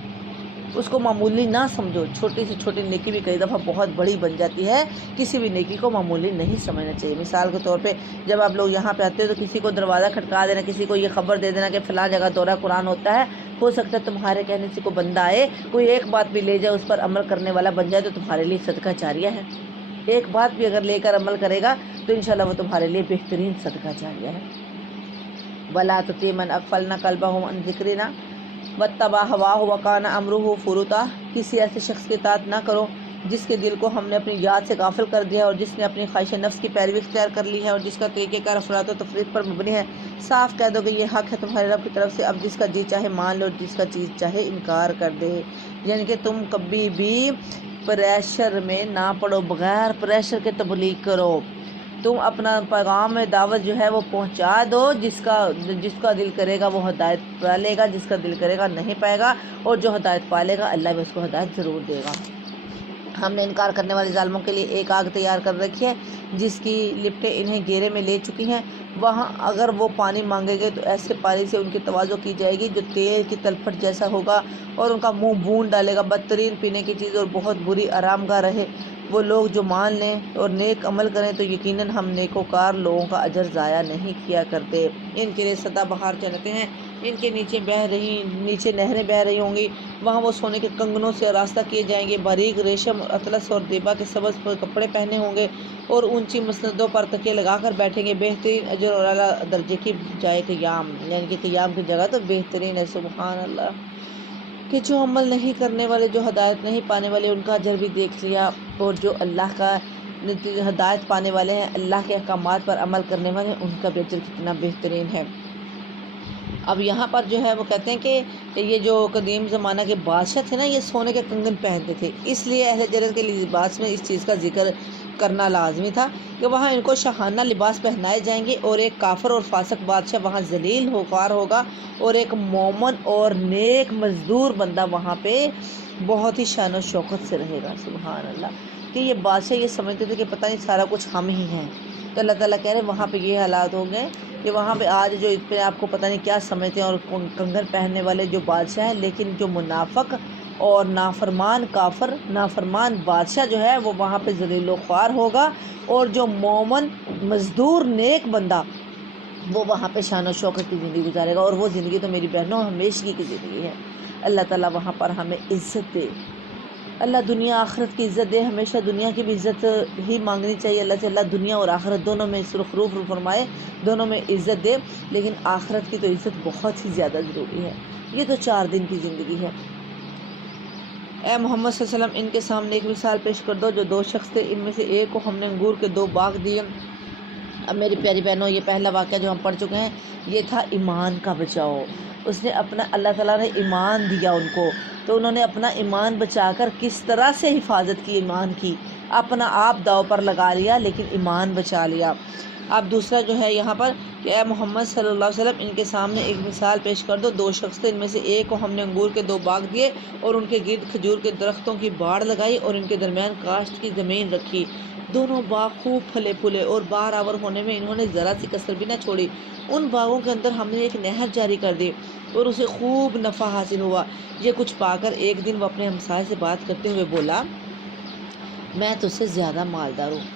اس کو معمولی نہ سمجھو. چھوٹی سے چھوٹی نیکی بھی کئی دفعہ بہت بڑی بن جاتی ہے، کسی بھی نیکی کو معمولی نہیں سمجھنا چاہیے. مثال کے طور پہ جب آپ لوگ یہاں پہ آتے ہو تو کسی کو دروازہ کھٹکا دینا، کسی کو یہ خبر دے دینا کہ فلاں جگہ دورہ قرآن ہوتا ہے. ہو سکتا ہے تمہارے کہنے سے کوئی بندہ آئے، کوئی ایک بات بھی لے جائے، اس پر عمل کرنے والا بن جائے، تو تمہارے لیے صدقہ جاریہ ہے. ایک بات بھی اگر لے کر عمل کرے گا تو انشاءاللہ وہ تمہارے لیے بہترین صدقہ جاریہ ہے. وَلَا تُطِیعْ مَنْ أَغْفَلْنَا قَلْبَهُ عَنْ ذِکْرِنَا وَاتَّبَعَ هَوَاهُ وَكَانَ أَمْرُهُ فُرُطًا. کسی ایسے شخص کی اطاعت نہ کرو جس کے دل کو ہم نے اپنی یاد سے غافل کر دیا ہے، اور جس نے اپنی خواہش نفس کی پیروی اختیار کر لی ہے، اور جس کا طریقہ کار افراط و تفریط پر مبنی ہے. صاف کہہ دو کہ یہ حق ہے تمہارے رب کی طرف سے، اب جس کا جی چاہے مان لو، جس کا چیز چاہے انکار کر دے. یعنی کہ تم کبھی بھی پریشر میں نہ پڑو، بغیر پریشر کے تبلیغ کرو. تم اپنا پیغام دعوت جو ہے وہ پہنچا دو، جس کا دل کرے گا وہ ہدایت پا لے گا، جس کا دل کرے گا نہیں پائے گا، اور جو ہدایت پا لے گا اللہ بھی اس کو ہدایت ضرور دے گا. ہم نے انکار کرنے والے ظالموں کے لیے ایک آگ تیار کر رکھی ہے جس کی لپٹیں انہیں گھیرے میں لے چکی ہیں. وہاں اگر وہ پانی مانگیں گے تو ایسے پانی سے ان کی تواضع کی جائے گی جو تیل کی تلپھٹ جیسا ہوگا، اور ان کا منہ بھون ڈالے گا. بدترین پینے کی چیز اور بہت بری آرام گاہ رہے وہ لوگ جو مان لیں اور نیک عمل کریں، تو یقیناً ہم نیکوکار لوگوں کا اجر ضائع نہیں کیا کرتے. ان کے لیے سدا بہار جنتیں ہیں، ان کے نیچے نہریں بہہ رہی ہوں گی. وہاں وہ سونے کے کنگنوں سے آراستہ کیے جائیں گے، باریک ریشم، اطلس اور دیبا کے سبز کپڑے پہنے ہوں گے، اور اونچی مسندوں پر تکیے لگا کر بیٹھیں گے. بہترین اجر اور اعلیٰ درجے کی جائے قیام، یعنی کہ قیام کی جگہ تو بہترین ہے. سبحان اللہ. کہ جو عمل نہیں کرنے والے، جو ہدایت نہیں پانے والے، ان کا اجر بھی دیکھ لیا، اور جو اللہ کا ہدایت پانے والے ہیں، اللہ کے احکامات پر عمل کرنے والے ہیں، ان کا بھی اجر کتنا بہترین ہے. اب یہاں پر جو ہے وہ کہتے ہیں کہ یہ جو قدیم زمانہ کے بادشاہ تھے نا، یہ سونے کے کنگن پہنتے تھے، اس لیے اہل جنت کے لباس میں اس چیز کا ذکر کرنا لازمی تھا کہ وہاں ان کو شاہانہ لباس پہنائے جائیں گے، اور ایک کافر اور فاسق بادشاہ وہاں ذلیل خوار ہوگا، اور ایک مومن اور نیک مزدور بندہ وہاں پہ بہت ہی شان و شوکت سے رہے گا. سبحان اللہ. کہ یہ بادشاہ یہ سمجھتے تھے کہ پتہ نہیں سارا کچھ ہم ہی ہیں، تو اللہ تعالیٰ کہہ رہے ہیں وہاں پہ یہ حالات ہوں گے کہ وہاں پہ آج جو اس پہ آپ کو پتہ نہیں کیا سمجھتے ہیں، اور کنگن پہننے والے جو بادشاہ ہیں، لیکن جو منافق اور نافرمان کافر، نافرمان بادشاہ جو ہے وہ وہاں پہ ذلیل و خوار ہوگا، اور جو مومن مزدور نیک بندہ وہ وہاں پہ شان و شوکت کی زندگی گزارے گا. اور وہ زندگی تو میری بہنوں ہمیشگی کی زندگی ہے. اللہ تعالیٰ وہاں پر ہمیں عزت دے، اللہ دنیا آخرت کی عزت دے. ہمیشہ دنیا کی بھی عزت ہی مانگنی چاہیے اللہ سے. اللہ دنیا اور آخرت دونوں میں سرخروف فرمائے، دونوں میں عزت دے، لیکن آخرت کی تو عزت بہت ہی زیادہ ضروری ہے. یہ تو 4 دن کی زندگی ہے. اے محمد صلی اللہ علیہ وسلم، ان کے سامنے ایک مثال پیش کر دو جو 2 شخص تھے، ان میں سے ایک کو ہم نے انگور کے 2 باغ دیے. اب میری پیاری بہنوں، یہ پہلا واقعہ جو ہم پڑھ چکے ہیں یہ تھا ایمان کا بچاؤ. اس نے اپنا، اللہ تعالیٰ نے ایمان دیا ان کو، تو انہوں نے اپنا ایمان بچا کر کس طرح سے حفاظت کی ایمان کی، اپنا آپ داؤ پر لگا لیا لیکن ایمان بچا لیا. اب دوسرا جو ہے یہاں پر کہ اے محمد صلی اللہ علیہ وسلم، ان کے سامنے ایک مثال پیش کر دو. 2 شخص تھے، ان میں سے ایک کو ہم نے انگور کے 2 باغ دیے، اور ان کے گرد کھجور کے درختوں کی باڑ لگائی، اور ان کے درمیان کاشت کی زمین رکھی. دونوں باغ خوب پھلے پھولے، اور بار آور ہونے میں انہوں نے ذرا سی کسر بھی نہ چھوڑی. ان باغوں کے اندر ہم نے ایک نہر جاری کر دی، اور اسے خوب نفع حاصل ہوا. یہ کچھ پا کر ایک دن وہ اپنے ہمسائے سے بات کرتے ہوئے بولا، میں تجھ سے زیادہ مالدار ہوں،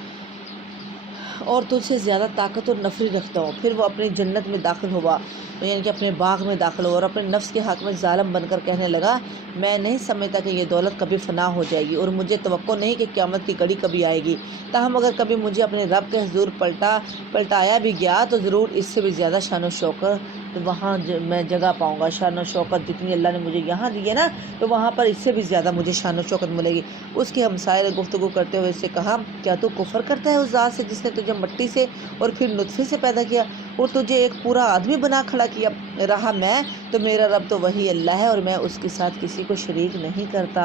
اور تجھ سے زیادہ طاقت اور نفری رکھتا ہوں۔ پھر وہ اپنی جنت میں داخل ہوا، یعنی کہ اپنے باغ میں داخل ہوا، اور اپنے نفس کے حق میں ظالم بن کر کہنے لگا میں نہیں سمجھتا کہ یہ دولت کبھی فنا ہو جائے گی، اور مجھے توقع نہیں کہ قیامت کی گھڑی کبھی آئے گی۔ تاہم اگر کبھی مجھے اپنے رب کے حضور پلٹایا بھی گیا تو ضرور اس سے بھی زیادہ شان و شوکت وہاں میں جگہ پاؤں گا۔ شان و شوکت جتنی اللہ نے مجھے یہاں دی ہے نا، تو وہاں پر اس سے بھی زیادہ مجھے شان و شوکت ملے گی۔ اس کے ہمسائے نے گفتگو کرتے ہوئے اس سے کہا کیا تو کفر کرتا ہے اس ذات سے جس نے تجھے مٹی سے اور پھر نطفے سے پیدا کیا اور تجھے ایک پورا آدمی بنا کھڑا کیا؟ رہا میں تو میرا رب تو وہی اللہ ہے، اور میں اس کے ساتھ کسی کو شریک نہیں کرتا۔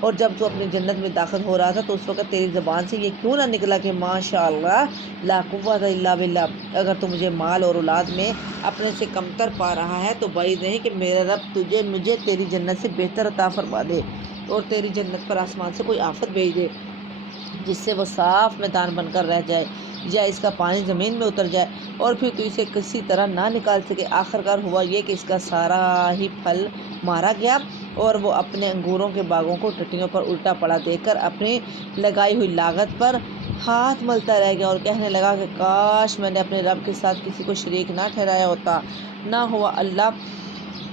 اور جب تو اپنی جنت میں داخل ہو رہا تھا تو اس وقت تیری زبان سے یہ کیوں نہ نکلا کہ ماشاء اللہ لا قوت الا باللہ؟ اگر تو مجھے مال اور اولاد میں اپنے سے کمتر پا رہا ہے تو بعید نہیں کہ میرا رب مجھے تیری جنت سے بہتر عطا فرما دے اور تیری جنت پر آسمان سے کوئی آفت بھیج دے جس سے وہ صاف میدان بن کر رہ جائے، یا اس کا پانی زمین میں اتر جائے اور پھر تو اسے کسی طرح نہ نکال سکے۔ آخرکار ہوا یہ کہ اس کا سارا ہی پھل مارا گیا، اور وہ اپنے انگوروں کے باغوں کو ٹٹیوں پر الٹا پڑا دیکھ کر اپنی لگائی ہوئی لاگت پر ہاتھ ملتا رہ گیا اور کہنے لگا کہ کاش میں نے اپنے رب کے ساتھ کسی کو شریک نہ ٹھہرایا ہوتا، نہ ہوا اللہ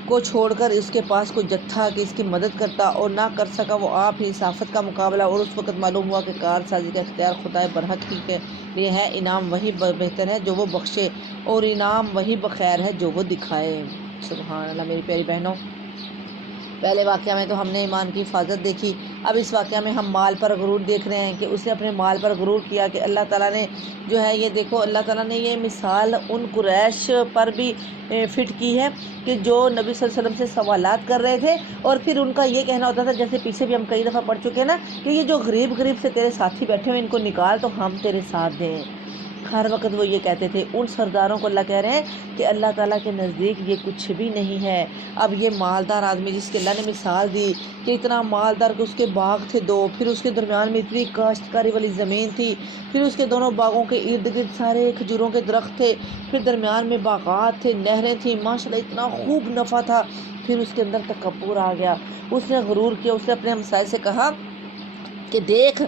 کو چھوڑ کر اس کے پاس کوئی جتھا کہ اس کی مدد کرتا، اور نہ کر سکا وہ آپ ہی اس آفت کا مقابلہ۔ اور اس وقت معلوم ہوا کہ کار سازی کا اختیار خدائے برحق ہی کے لیے ہے، انعام وہی بہتر ہے جو وہ بخشے، اور انعام وہی بخیر ہے جو وہ دکھائے۔ سبحان اللہ۔ میری پیاری بہنوں، پہلے واقعہ میں تو ہم نے ایمان کی حفاظت دیکھی، اب اس واقعہ میں ہم مال پر غرور دیکھ رہے ہیں کہ اس نے اپنے مال پر غرور کیا کہ اللہ تعالیٰ نے جو ہے یہ دیکھو، اللہ تعالیٰ نے یہ مثال ان قریش پر بھی فٹ کی ہے کہ جو نبی صلی اللہ علیہ وسلم سے سوالات کر رہے تھے، اور پھر ان کا یہ کہنا ہوتا تھا، جیسے پیچھے بھی ہم کئی دفعہ پڑھ چکے ہیں نا، کہ یہ جو غریب سے تیرے ساتھی بیٹھے ہوئے ان کو نکال تو ہم تیرے ساتھ دیں۔ ہر وقت وہ یہ کہتے تھے۔ ان سرداروں کو اللہ کہہ رہے ہیں کہ اللہ تعالیٰ کے نزدیک یہ کچھ بھی نہیں ہے۔ اب یہ مالدار آدمی جس کے اللہ نے مثال دی کہ اتنا مالدار کہ اس کے باغ تھے 2، پھر اس کے درمیان میں اتنی کاشتکاری والی زمین تھی، پھر اس کے دونوں باغوں کے ارد گرد سارے کھجوروں کے درخت تھے، پھر درمیان میں باغات تھے، نہریں تھیں، ماشاءاللہ اتنا خوب نفع تھا، پھر اس کے اندر تکبر آ گیا، اس نے غرور کیا۔ اس نے اپنے ہمسائے سے کہا کہ دیکھ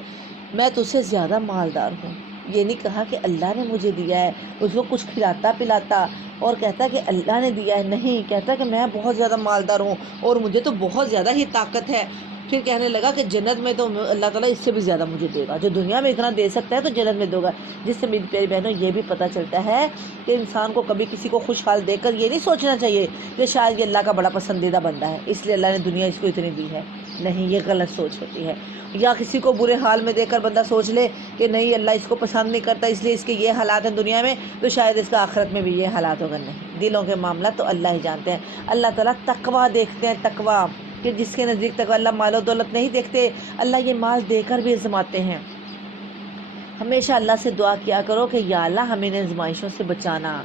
میں تجھ سے زیادہ مالدار ہوں۔ یہ نہیں کہا کہ اللہ نے مجھے دیا ہے، اس کو کچھ کھلاتا پلاتا اور کہتا کہ اللہ نے دیا ہے، نہیں، کہتا کہ میں بہت زیادہ مالدار ہوں اور مجھے تو بہت زیادہ ہی طاقت ہے۔ پھر کہنے لگا کہ جنت میں تو اللہ تعالیٰ اس سے بھی زیادہ مجھے دے گا، جو دنیا میں اتنا دے سکتا ہے تو جنت میں دے گا۔ جس سے میری پیاری بہنوں یہ بھی پتہ چلتا ہے کہ انسان کو کبھی کسی کو خوشحال دے کر یہ نہیں سوچنا چاہیے کہ شاید یہ اللہ کا بڑا پسندیدہ بندہ ہے اس لیے اللہ نے دنیا اس کو اتنی دی ہے، نہیں، یہ غلط سوچ ہوتی ہے۔ یا کسی کو برے حال میں دیکھ کر بندہ سوچ لے کہ نہیں اللہ اس کو پسند نہیں کرتا اس لیے اس کے یہ حالات ہیں دنیا میں، تو شاید اس کا آخرت میں بھی یہ حالات ہوگا۔ نہیں، دلوں کے معاملات تو اللہ ہی جانتے ہیں۔ اللہ تعالیٰ تقویٰ دیکھتے ہیں، تقویٰ، کہ جس کے نزدیک تقویٰ، اللہ مال و دولت نہیں دیکھتے، اللہ یہ مال دے کر بھی آزماتے ہیں۔ ہمیشہ اللہ سے دعا کیا کرو کہ یا اللہ ہمیں ان آزمائشوں سے بچانا۔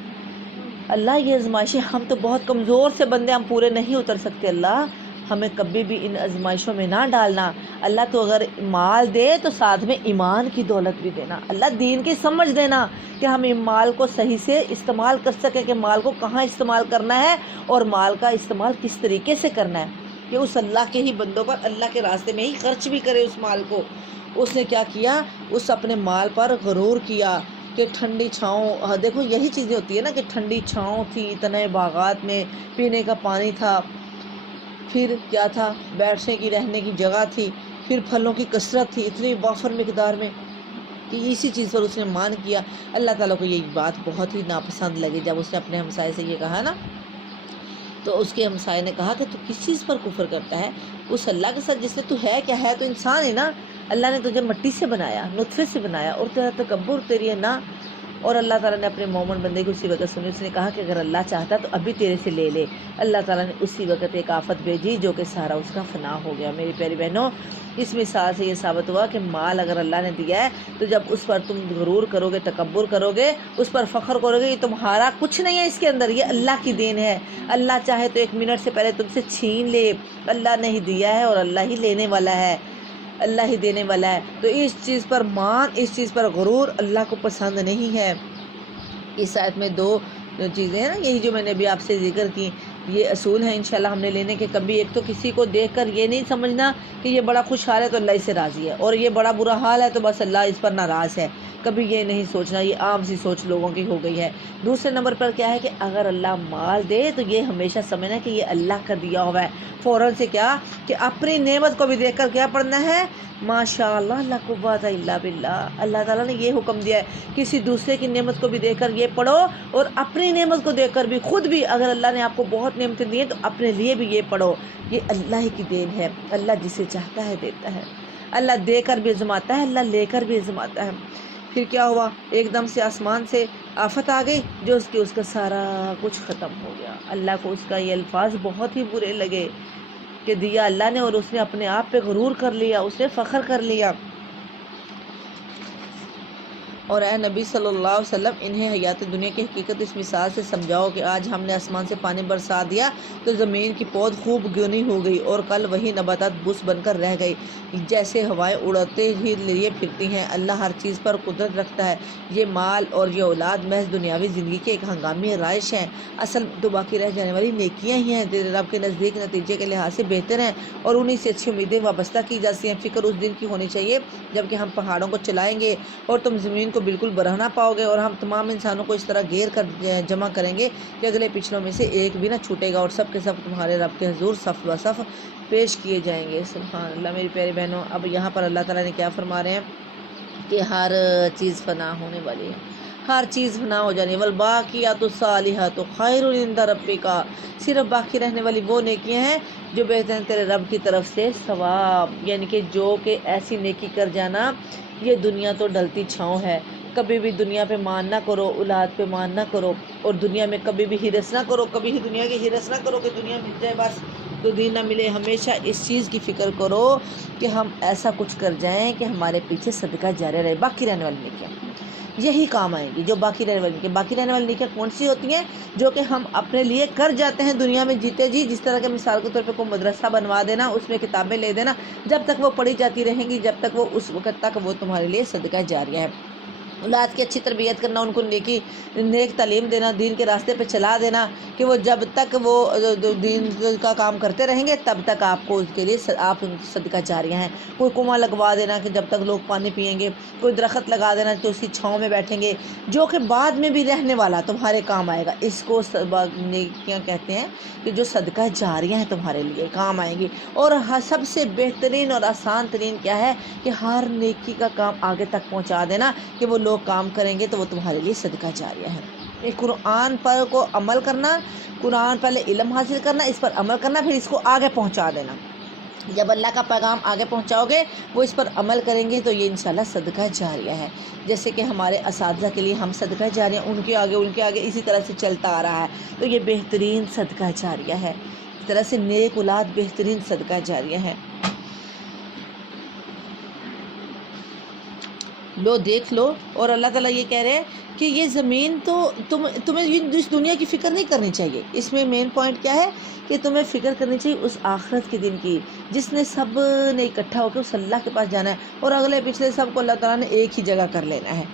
اللہ یہ آزمائشیں، ہم تو بہت کمزور سے بندے، ہم پورے نہیں اتر سکتے، اللہ ہمیں کبھی بھی ان آزمائشوں میں نہ ڈالنا۔ اللہ تو اگر مال دے تو ساتھ میں ایمان کی دولت بھی دینا، اللہ دین کی سمجھ دینا کہ ہم مال کو صحیح سے استعمال کر سکیں، کہ مال کو کہاں استعمال کرنا ہے اور مال کا استعمال کس طریقے سے کرنا ہے، کہ اس اللہ کے ہی بندوں پر اللہ کے راستے میں ہی خرچ بھی کرے اس مال کو۔ اس نے کیا کیا، اس اپنے مال پر غرور کیا کہ ٹھنڈی چھاؤں، دیکھو یہی چیزیں ہوتی ہیں نا کہ ٹھنڈی چھاؤں تھی، تنہے باغات میں پینے کا پانی تھا، پھر کیا تھا، بیٹھنے کی رہنے کی جگہ تھی، پھر پھلوں کی کثرت تھی اتنی وافر مقدار میں، کہ اسی چیز پر اس نے مان کیا۔ اللہ تعالیٰ کو یہ بات بہت ہی ناپسند لگی جب اس نے اپنے ہمسائے سے یہ کہا نا، تو اس کے ہمسائے نے کہا کہ تو کس چیز پر کفر کرتا ہے؟ اس اللہ کے ساتھ جس نے تو ہے کیا ہے، تو انسان ہے نا، اللہ نے تجھے مٹی سے بنایا، نطفے سے بنایا، اور تیرا تکبر، تیری ہے نا۔ اور اللہ تعالیٰ نے اپنے مومن بندے کو اسی وقت سنی، اس نے کہا کہ اگر اللہ چاہتا تو ابھی تیرے سے لے لے۔ اللہ تعالیٰ نے اسی وقت ایک آفت بھیجی جو کہ سارا اس کا فنا ہو گیا۔ میری پیاری بہنوں، اس مثال سے یہ ثابت ہوا کہ مال اگر اللہ نے دیا ہے تو جب اس پر تم غرور کرو گے، تکبر کرو گے، اس پر فخر کرو گے، یہ تمہارا کچھ نہیں ہے، اس کے اندر یہ اللہ کی دین ہے۔ اللہ چاہے تو 1 منٹ سے پہلے تم سے چھین لے، اللہ نے ہی دیا ہے اور اللہ ہی لینے والا ہے، اللہ ہی دینے والا ہے۔ تو اس چیز پر مان، اس چیز پر غرور اللہ کو پسند نہیں ہے۔ اس آیت میں 2 چیزیں ہیں نا، یہی جو میں نے ابھی آپ سے ذکر کی یہ اصول ہیں انشاءاللہ ہم نے لینے کے. کبھی ایک تو کسی کو دیکھ کر یہ نہیں سمجھنا کہ یہ بڑا خوشحال ہے تو اللہ اس سے راضی ہے، اور یہ بڑا برا حال ہے تو بس اللہ اس پر ناراض ہے. کبھی یہ نہیں سوچنا، یہ عام سی سوچ لوگوں کی ہو گئی ہے. دوسرے نمبر پر کیا ہے کہ اگر اللہ مال دے تو یہ ہمیشہ سمجھنا کہ یہ اللہ کا دیا ہوا ہے. فوراً سے کیا کہ اپنی نعمت کو بھی دیکھ کر کیا پڑھنا ہے، ماشاء اللہ لا قوت الا باللہ. اللہ تعالیٰ نے یہ حکم دیا ہے، کسی دوسرے کی نعمت کو بھی دیکھ کر یہ پڑھو، اور اپنی نعمت کو دیکھ کر بھی خود بھی اگر اللہ نے آپ کو بہت نعمتیں دی ہیں تو اپنے لیے بھی یہ پڑھو. یہ اللہ ہی کی دین ہے، اللہ جسے چاہتا ہے دیتا ہے. اللہ دے کر بھی آزماتا ہے، اللہ لے کر بھی آزماتا ہے. پھر کیا ہوا، ایک دم سے آسمان سے آفت آ گئی جو اس کا سارا کچھ ختم ہو گیا. اللہ کو اس کا یہ الفاظ بہت ہی برے لگے کہ دیا اللہ نے اور اس نے اپنے آپ پہ غرور کر لیا، اس نے فخر کر لیا. اور اے نبی صلی اللہ علیہ وسلم انہیں حیات دنیا کی حقیقت اس مثال سے سمجھاؤ کہ آج ہم نے آسمان سے پانی برسا دیا تو زمین کی پود خوب گنی ہو گئی، اور کل وہی نباتات بس بن کر رہ گئی جیسے ہوائیں اڑتے ہی لیے پھرتی ہیں. اللہ ہر چیز پر قدرت رکھتا ہے. یہ مال اور یہ اولاد محض دنیاوی زندگی کے ایک ہنگامی رائش ہیں. اصل تو باقی رہ جانے والی نیکیاں ہی ہیں، تیرے رب کے نزدیک نتیجے کے لحاظ سے بہتر ہیں، اور انہی سے اچھی امیدیں وابستہ کی جاتی ہیں. فکر اس دن کی ہونی چاہیے جب کہ ہم پہاڑوں کو چلائیں گے اور تم زمین کو بالکل برہنا پاؤ گے، اور ہم تمام انسانوں کو اس طرح گھیر کر جمع کریں گے کہ اگلے پچھلوں میں سے ایک بھی نہ چھوٹے گا، اور سب کے سب تمہارے رب کے حضور صف و صف پیش کیے جائیں گے. سبحان اللہ. میری پیاری بہنوں، اب یہاں پر اللہ تعالیٰ نے کیا فرما رہے ہیں کہ ہر چیز فنا ہونے والی ہے، ہر چیز فنا ہو جانی. والباقیات الصالحات خیر عند ربک، صرف باقی رہنے والی وہ نیکیاں ہیں جو بہتر ہیں تیرے رب کی طرف سے ثواب. یعنی کہ جو کہ ایسی نیکی کر جانا، یہ دنیا تو ڈلتی چھاؤں ہے. کبھی بھی دنیا پہ مان نہ کرو، اولاد پہ مان نہ کرو، اور دنیا میں کبھی بھی ہرس نہ کرو، کبھی ہی دنیا کی ہرس نہ کرو کہ دنیا مل جائے بس تو دین نہ ملے. ہمیشہ اس چیز کی فکر کرو کہ ہم ایسا کچھ کر جائیں کہ ہمارے پیچھے صدقہ جاری رہے. باقی رہنے والی نیکیاں یہی کام آئیں گی، جو باقی رہنے والی نیکیاں. باقی رہنے والی نیکیاں کون سی ہوتی ہیں؟ جو کہ ہم اپنے لیے کر جاتے ہیں دنیا میں جیتے جی. جس طرح کے مثال کے طور پہ کوئی مدرسہ بنوا دینا، اس میں کتابیں لے دینا، جب تک وہ پڑھی جاتی رہیں گی، جب تک وہ اس وقت تک وہ تمہارے لیے صدقہ جاریہ ہے. اولاد کی اچھی تربیت کرنا، ان کو نیک تعلیم دینا، دین کے راستے پہ چلا دینا کہ وہ جب تک وہ دین کا کام کرتے رہیں گے تب تک آپ کو اس کے لیے آپ ان کی صدقہ جاریہ ہیں. کوئی کنواں لگوا دینا کہ جب تک لوگ پانی پئیں گے، کوئی درخت لگا دینا تو اسی چھاؤں میں بیٹھیں گے جو کہ بعد میں بھی رہنے والا تمہارے کام آئے گا. اس کو نیکیاں کہتے ہیں کہ جو صدقہ جاریہ ہیں تمہارے لیے کام آئیں گی. اور سب سے بہترین اور آسان ترین کیا ہے کہ ہر نیکی کا کام آگے تک پہنچا دینا کہ وہ لوگ کام کریں گے تو وہ تمہارے لیے صدقہ جاریہ ہے. ایک قرآن پر کو عمل کرنا، قرآن پہلے علم حاصل کرنا، اس پر عمل کرنا، پھر اس کو آگے پہنچا دینا. جب اللہ کا پیغام آگے پہنچاؤ گے، وہ اس پر عمل کریں گے تو یہ انشاءاللہ صدقہ جاریہ ہے. جیسے کہ ہمارے اساتذہ کے لیے ہم صدقہ جاریہ ان کے آگے اسی طرح سے چلتا آ رہا ہے، تو یہ بہترین صدقہ جاریہ ہے. اس طرح سے نیک اولاد بہترین صدقہ جاریہ ہے. لو دیکھ لو. اور اللہ تعالیٰ یہ کہہ رہے ہیں کہ یہ زمین تو تمہیں اس دنیا کی فکر نہیں کرنی چاہیے. اس میں مین پوائنٹ کیا ہے کہ تمہیں فکر کرنی چاہیے اس آخرت کے دن کی جس نے سب نے اکٹھا ہو کے اس اللہ کے پاس جانا ہے، اور اگلے پچھلے سب کو اللہ تعالیٰ نے ایک ہی جگہ کر لینا ہے.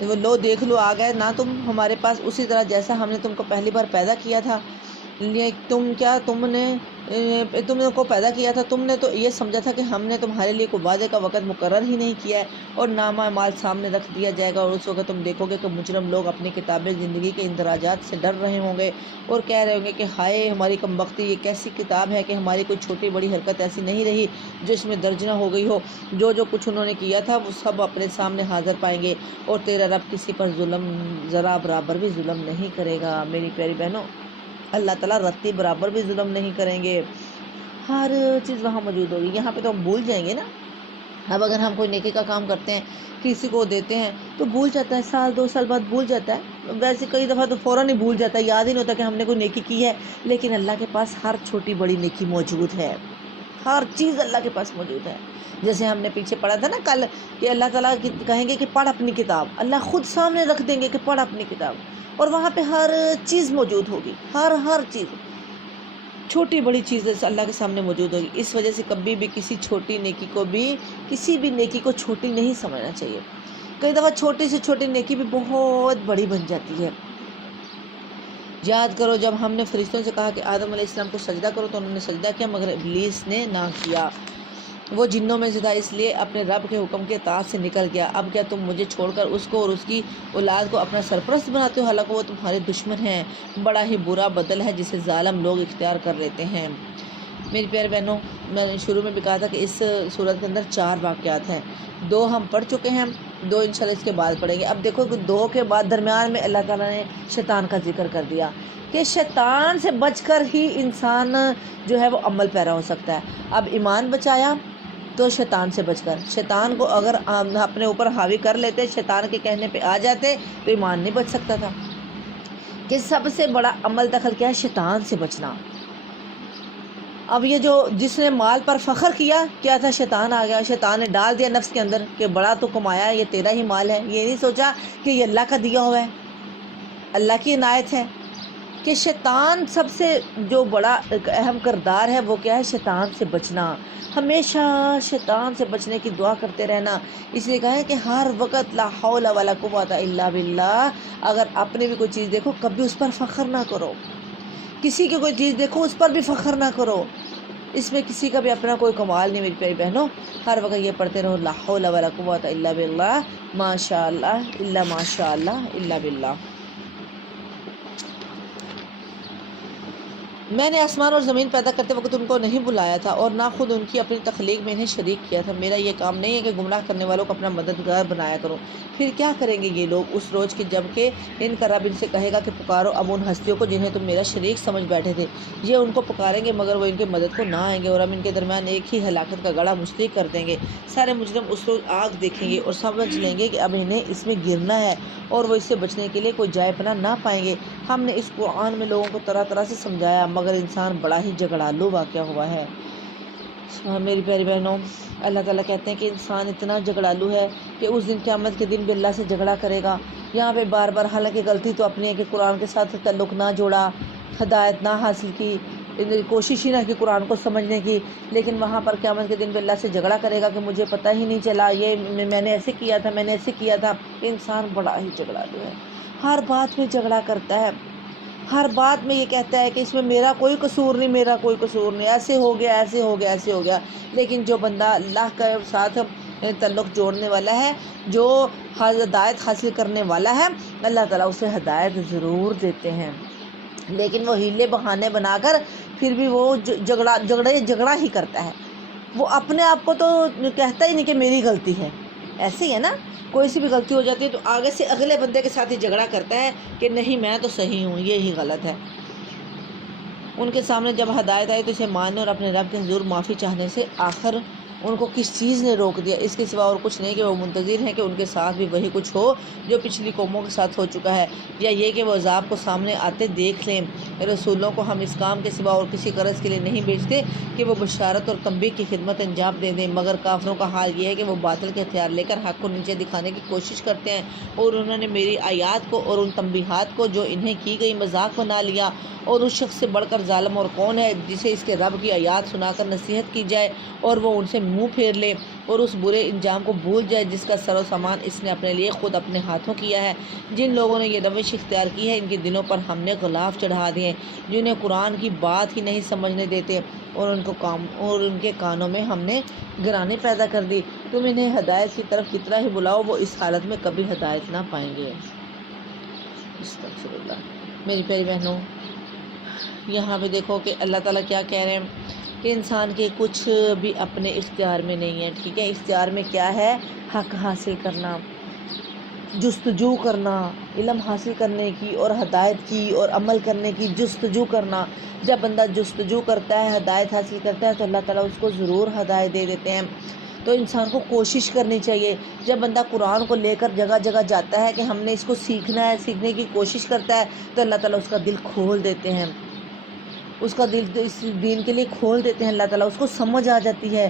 وہ لو دیکھ لو آ گئے نا تم ہمارے پاس اسی طرح جیسا ہم نے تم کو پہلی بار پیدا کیا تھا. تم نے کو پیدا کیا تھا، تم نے تو یہ سمجھا تھا کہ ہم نے تمہارے لیے کوئی وعدے کا وقت مقرر ہی نہیں کیا ہے، اور نامہ مال سامنے رکھ دیا جائے گا. اور اس وقت تم دیکھو گے کہ مجرم لوگ اپنی کتابیں زندگی کے اندراجات سے ڈر رہے ہوں گے اور کہہ رہے ہوں گے کہ ہائے ہماری کم بختی، یہ کیسی کتاب ہے کہ ہماری کوئی چھوٹی بڑی حرکت ایسی نہیں رہی جو اس میں درج نہ ہو گئی ہو. جو کچھ انہوں نے کیا تھا وہ سب اپنے سامنے حاضر پائیں گے، اور تیرا رب کسی پر ظلم ذرا برابر بھی ظلم نہیں کرے گا. میری پیاری بہنوں، اللہ تعالیٰ رتی برابر بھی ظلم نہیں کریں گے. ہر چیز وہاں موجود ہوگی. یہاں پہ تو ہم بھول جائیں گے نا. اب اگر ہم کوئی نیکی کا کام کرتے ہیں، کسی کو دیتے ہیں تو بھول جاتا ہے، سال 2 سال بعد بھول جاتا ہے. ویسے کئی دفعہ تو فوراً ہی بھول جاتا ہے، یاد ہی نہیں ہوتا کہ ہم نے کوئی نیکی کی ہے. لیکن اللہ کے پاس ہر چھوٹی بڑی نیکی موجود ہے، ہر چیز اللہ کے پاس موجود ہے. جیسے ہم نے پیچھے پڑھا تھا نا کل کہ اللہ تعالیٰ کہیں گے کہ پڑھ اپنی کتاب، اللہ خود سامنے رکھ دیں گے کہ پڑھ اپنی کتاب، اور وہاں پہ ہر چیز موجود ہوگی. ہر چیز چھوٹی بڑی چیزیں اللہ کے سامنے موجود ہوگی. اس وجہ سے کبھی بھی کسی بھی نیکی کو چھوٹی نہیں سمجھنا چاہیے. کئی دفعہ چھوٹی سے چھوٹی نیکی بھی بہت بڑی بن جاتی ہے. یاد کرو جب ہم نے فرشتوں سے کہا کہ آدم علیہ السلام کو سجدہ کرو تو انہوں نے سجدہ کیا مگر ابلیس نے نہ کیا، وہ جنوں میں سے تھا اس لیے اپنے رب کے حکم کے اطاعت سے نکل گیا۔ اب کیا تم مجھے چھوڑ کر اس کو اور اس کی اولاد کو اپنا سرپرست بناتے ہو، حالانکہ وہ تمہارے دشمن ہیں۔ بڑا ہی برا بدل ہے جسے ظالم لوگ اختیار کر لیتے ہیں۔ میری پیارے بہنوں، میں نے شروع میں بھی کہا تھا کہ اس صورت کے اندر 4 واقعات ہیں، 2 ہم پڑھ چکے ہیں، 2 انشاءاللہ اس کے بعد پڑھیں گے۔ اب دیکھو کہ 2 کے بعد درمیان میں اللہ تعالیٰ نے شیطان کا ذکر کر دیا کہ شیطان سے بچ کر ہی انسان جو ہے وہ عمل پیرا ہو سکتا ہے۔ اب ایمان بچایا تو شیطان سے بچ کر، شیطان کو اگر اپنے اوپر حاوی کر لیتے، شیطان کے کہنے پہ آ جاتے تو ایمان نہیں بچ سکتا تھا۔ کہ سب سے بڑا عمل دخل کیا ہے؟ شیطان سے بچنا۔ اب یہ جو جس نے مال پر فخر کیا تھا، شیطان آ گیا، شیطان نے ڈال دیا نفس کے اندر کہ بڑا تو کمایا، یہ تیرا ہی مال ہے۔ یہ نہیں سوچا کہ یہ اللہ کا دیا ہوا ہے، اللہ کی عنایت ہے۔ کہ شیطان سب سے جو بڑا اہم کردار ہے وہ کیا ہے؟ شیطان سے بچنا، ہمیشہ شیطان سے بچنے کی دعا کرتے رہنا۔ اس لیے کہا ہے کہ ہر وقت لا حول ولا قوت الا باللہ، اگر اپنے بھی کوئی چیز دیکھو کبھی اس پر فخر نہ کرو، کسی کی کوئی چیز دیکھو اس پر بھی فخر نہ کرو، اس میں کسی کا بھی اپنا کوئی کمال نہیں میری پیاری بہنوں۔ ہر وقت یہ پڑھتے رہو لا حول ولا قوت الا باللہ، ما شاء اللہ الا ما شاء اللہ الا باللہ۔ میں نے آسمان اور زمین پیدا کرتے وقت ان کو نہیں بلایا تھا اور نہ خود ان کی اپنی تخلیق میں انہیں شریک کیا تھا۔ میرا یہ کام نہیں ہے کہ گمراہ کرنے والوں کو اپنا مددگار بنایا کروں۔ پھر کیا کریں گے یہ لوگ اس روز کی جب کہ ان کا رب ان سے کہے گا کہ پکارو اب ان ہستیوں کو جنہیں تم میرا شریک سمجھ بیٹھے تھے۔ یہ ان کو پکاریں گے مگر وہ ان کی مدد کو نہ آئیں گے اور ہم ان کے درمیان ایک ہی ہلاکت کا گڑھا مشترک کر دیں گے۔ سارے مجرم اس روز آگ دیکھیں گے اور سمجھ لیں گے کہ اب انہیں اس میں گرنا ہے اور وہ اس سے بچنے کے لیے کوئی جائے پناہ نہ پائیں گے۔ ہم نے اس قرآن میں لوگوں کو طرح طرح سے سمجھایا مگر انسان بڑا ہی جھگڑالو واقعہ ہوا ہے۔ میری پیاری بہنوں، اللہ تعالیٰ کہتے ہیں کہ انسان اتنا جھگڑالو ہے کہ اس دن قیامت کے دن بھی اللہ سے جھگڑا کرے گا۔ یہاں پہ بار بار حالانکہ غلطی تو اپنی ہے کہ قرآن کے ساتھ تعلق نہ جوڑا، ہدایت نہ حاصل کی، کوشش ہی نہ کی قرآن کو سمجھنے کی، لیکن وہاں پر قیامت کے دن بھی اللہ سے جھگڑا کرے گا کہ مجھے پتہ ہی نہیں چلا، یہ میں نے ایسے کیا تھا، میں نے ایسے کیا تھا۔ انسان بڑا ہی جھگڑالو ہے، ہر بات میں جھگڑا کرتا ہے، ہر بات میں یہ کہتا ہے کہ اس میں میرا کوئی قصور نہیں، میرا کوئی قصور نہیں، ایسے ہو گیا، ایسے ہو گیا، ایسے ہو گیا۔ لیکن جو بندہ اللہ کے ساتھ تعلق جوڑنے والا ہے، جو ہدایت حاصل کرنے والا ہے، اللہ تعالیٰ اسے ہدایت ضرور دیتے ہیں، لیکن وہ ہیلے بہانے بنا کر پھر بھی وہ جھگڑا ہی کرتا ہے۔ وہ اپنے آپ کو تو کہتا ہی نہیں کہ میری غلطی ہے، ایسے ہی ہے نا، کوئی سی بھی غلطی ہو جاتی ہے تو آگے سے اگلے بندے کے ساتھ ہی جھگڑا کرتا ہے کہ نہیں میں تو صحیح ہوں، یہی غلط ہے۔ ان کے سامنے جب ہدایت آئی تو اسے ماننے اور اپنے رب کے حضور معافی چاہنے سے آخر ان کو کس چیز نے روک دیا؟ اس کے سوا اور کچھ نہیں کہ وہ منتظر ہیں کہ ان کے ساتھ بھی وہی کچھ ہو جو پچھلی قوموں کے ساتھ ہو چکا ہے، یا یہ کہ وہ عذاب کو سامنے آتے دیکھ لیں۔ رسولوں کو ہم اس کام کے سوا اور کسی غرض کے لیے نہیں بھیجتے کہ وہ بشارت اور تنبیہ کی خدمت انجام دے دیں، مگر کافروں کا حال یہ ہے کہ وہ باطل کے ہتھیار لے کر حق کو نیچے دکھانے کی کوشش کرتے ہیں، اور انہوں نے میری آیات کو اور ان تنبیہات کو جو انہیں کی گئی مذاق بنا لیا۔ اور اس شخص سے بڑھ کر ظالم اور کون ہے جسے اس کے رب کی آیات سنا کر نصیحت کی جائے اور وہ ان سے منہ پھیر لے اور اس برے انجام کو بھول جائے جس کا سر و سامان اس نے اپنے لیے خود اپنے ہاتھوں کیا ہے۔ جن لوگوں نے یہ روش اختیار کی ہے ان کے دلوں پر ہم نے غلاف چڑھا دیے، جنہیں قرآن کی بات ہی نہیں سمجھنے دیتے، اور ان کے کانوں میں ہم نے گرانی پیدا کر دی۔ تم انہیں ہدایت کی طرف کتنا ہی بلاؤ وہ اس حالت میں کبھی ہدایت نہ پائیں گے۔ استغفر اللہ۔ میری پیاری بہنوں، یہاں پہ دیکھو کہ اللہ تعالیٰ کیا کہہ رہے ہیں کہ انسان کے کچھ بھی اپنے اختیار میں نہیں ہے، ٹھیک ہے؟ اختیار میں کیا ہے؟ حق حاصل کرنا، جستجو کرنا، علم حاصل کرنے کی اور ہدایت کی اور عمل کرنے کی جستجو کرنا۔ جب بندہ جستجو کرتا ہے، ہدایت حاصل کرتا ہے تو اللہ تعالیٰ اس کو ضرور ہدایت دے دیتے ہیں۔ تو انسان کو کوشش کرنی چاہیے۔ جب بندہ قرآن کو لے کر جگہ جگہ جاتا ہے کہ ہم نے اس کو سیکھنا ہے، سیکھنے کی کوشش کرتا ہے تو اللہ تعالیٰ اس کا دل کھول دیتے ہیں، اس کا دل اس دین کے لیے کھول دیتے ہیں، اللہ تعالیٰ اس کو سمجھ آ جاتی ہے،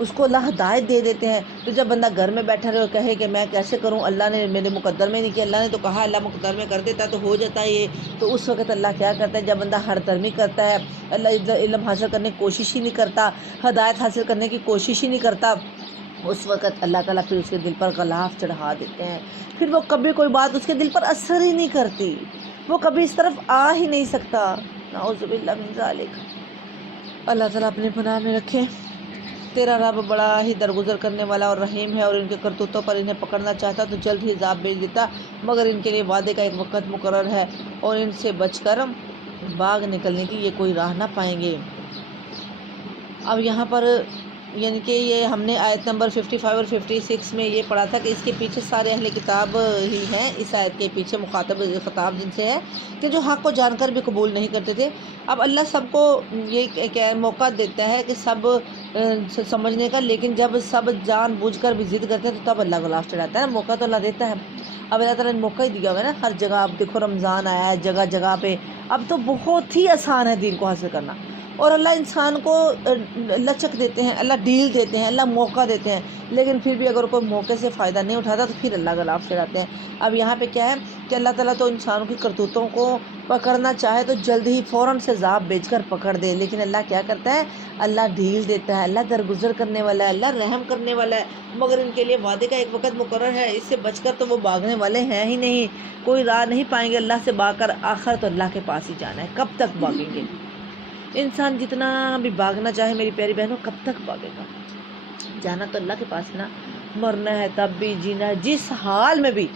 اس کو اللہ ہدایت دے دیتے ہیں۔ تو جب بندہ گھر میں بیٹھا رہے اور کہے کہ میں کیسے کروں، اللہ نے میرے مقدر میں نہیں کیا، اللہ نے تو کہا، اللہ مقدر میں کر دیتا تو ہو جاتا ہے یہ، تو اس وقت اللہ کیا کرتا ہے؟ جب بندہ ہر درمی کرتا ہے، اللہ علم حاصل کرنے کی کوشش ہی نہیں کرتا، ہدایت حاصل کرنے کی کوشش ہی نہیں کرتا، اس وقت اللہ تعالیٰ پھر اس کے دل پر غلاف چڑھا دیتے ہیں، پھر وہ کبھی کوئی بات اس کے دل پر اثر ہی نہیں کرتی، وہ کبھی اس طرف آ ہی نہیں سکتا. نعوذ باللہ من ذالک. اللہ تعالیٰ اپنے پناہ میں رکھے. تیرا رب بڑا ہی درگزر کرنے والا اور رحیم ہے، اور ان کے کرتوتوں پر انہیں پکڑنا چاہتا تو جلد ہی عذاب بھیج دیتا، مگر ان کے لیے وعدے کا ایک وقت مقرر ہے اور ان سے بچ کر باغ نکلنے کی یہ کوئی راہ نہ پائیں گے. اب یہاں پر یعنی کہ یہ ہم نے آیت نمبر 55 اور 56 میں یہ پڑھا تھا کہ اس کے پیچھے سارے اہل کتاب ہی ہیں. اس آیت کے پیچھے خطاب جن سے ہے کہ جو حق کو جان کر بھی قبول نہیں کرتے تھے. اب اللہ سب کو یہ موقع دیتا ہے کہ سب سمجھنے کا، لیکن جب سب جان بوجھ کر بھی ضد کرتے ہیں تو تب اللہ کو لاسٹ چڑھاتا ہے نا. موقع تو اللہ دیتا ہے. اب اللہ تعالیٰ نے موقع ہی دیا ہوا ہے نا ہر جگہ. اب دیکھو رمضان آیا ہے جگہ جگہ پہ، اب تو بہت ہی آسان ہے دین کو حاصل کرنا، اور اللہ انسان کو لچک دیتے ہیں، اللہ ڈیل دیتے ہیں، اللہ موقع دیتے ہیں، لیکن پھر بھی اگر کوئی موقع سے فائدہ نہیں اٹھاتا تو پھر اللہ کا لاف چڑھاتے ہیں. اب یہاں پہ کیا ہے کہ اللہ تعالیٰ تو انسانوں کی کرتوتوں کو پکڑنا چاہے تو جلد ہی فوراً سے عذاب بھیج کر پکڑ دے، لیکن اللہ کیا کرتا ہے؟ اللہ ڈھیل دیتا ہے، اللہ درگزر کرنے والا ہے، اللہ رحم کرنے والا ہے، مگر ان کے لیے وعدے کا ایک وقت مقرر ہے. اس سے بچ کر تو وہ بھاگنے والے ہیں ہی نہیں، کوئی راہ نہیں پائیں گے اللہ سے بھاگ کر. آخر تو اللہ کے پاس ہی جانا ہے. کب تک بھاگیں گے؟ انسان جتنا بھی بھاگنا چاہے میری پیاری بہنوں کب تک بھاگے گا؟ جانا تو اللہ کے پاس ہے نا. مرنا ہے تب بھی، جینا ہے جس حال میں بھی،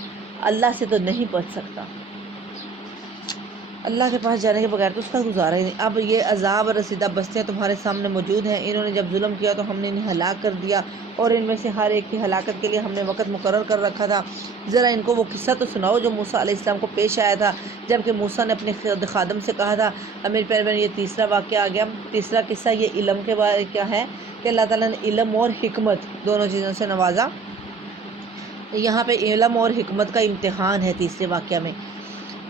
اللہ سے تو نہیں بچ سکتا. اللہ کے پاس جانے کے بغیر تو اس کا گزارا ہی نہیں. اب یہ عذاب اور رسیدہ بستیاں تمہارے سامنے موجود ہیں. انہوں نے جب ظلم کیا تو ہم نے انہیں ہلاک کر دیا، اور ان میں سے ہر ایک کی ہلاکت کے لیے ہم نے وقت مقرر کر رکھا تھا. ذرا ان کو وہ قصہ تو سناؤ جو موسیٰ علیہ السلام کو پیش آیا تھا جب کہ موسیٰ نے اپنے خادم سے کہا تھا. امیر پیار بہن، یہ تیسرا واقعہ آ گیا. تیسرا قصہ یہ علم کے بارے کیا ہے کہ اللہ تعالیٰ نے علم اور حکمت دونوں چیزوں سے نوازا. یہاں پہ علم اور حکمت کا امتحان ہے تیسرے واقعہ میں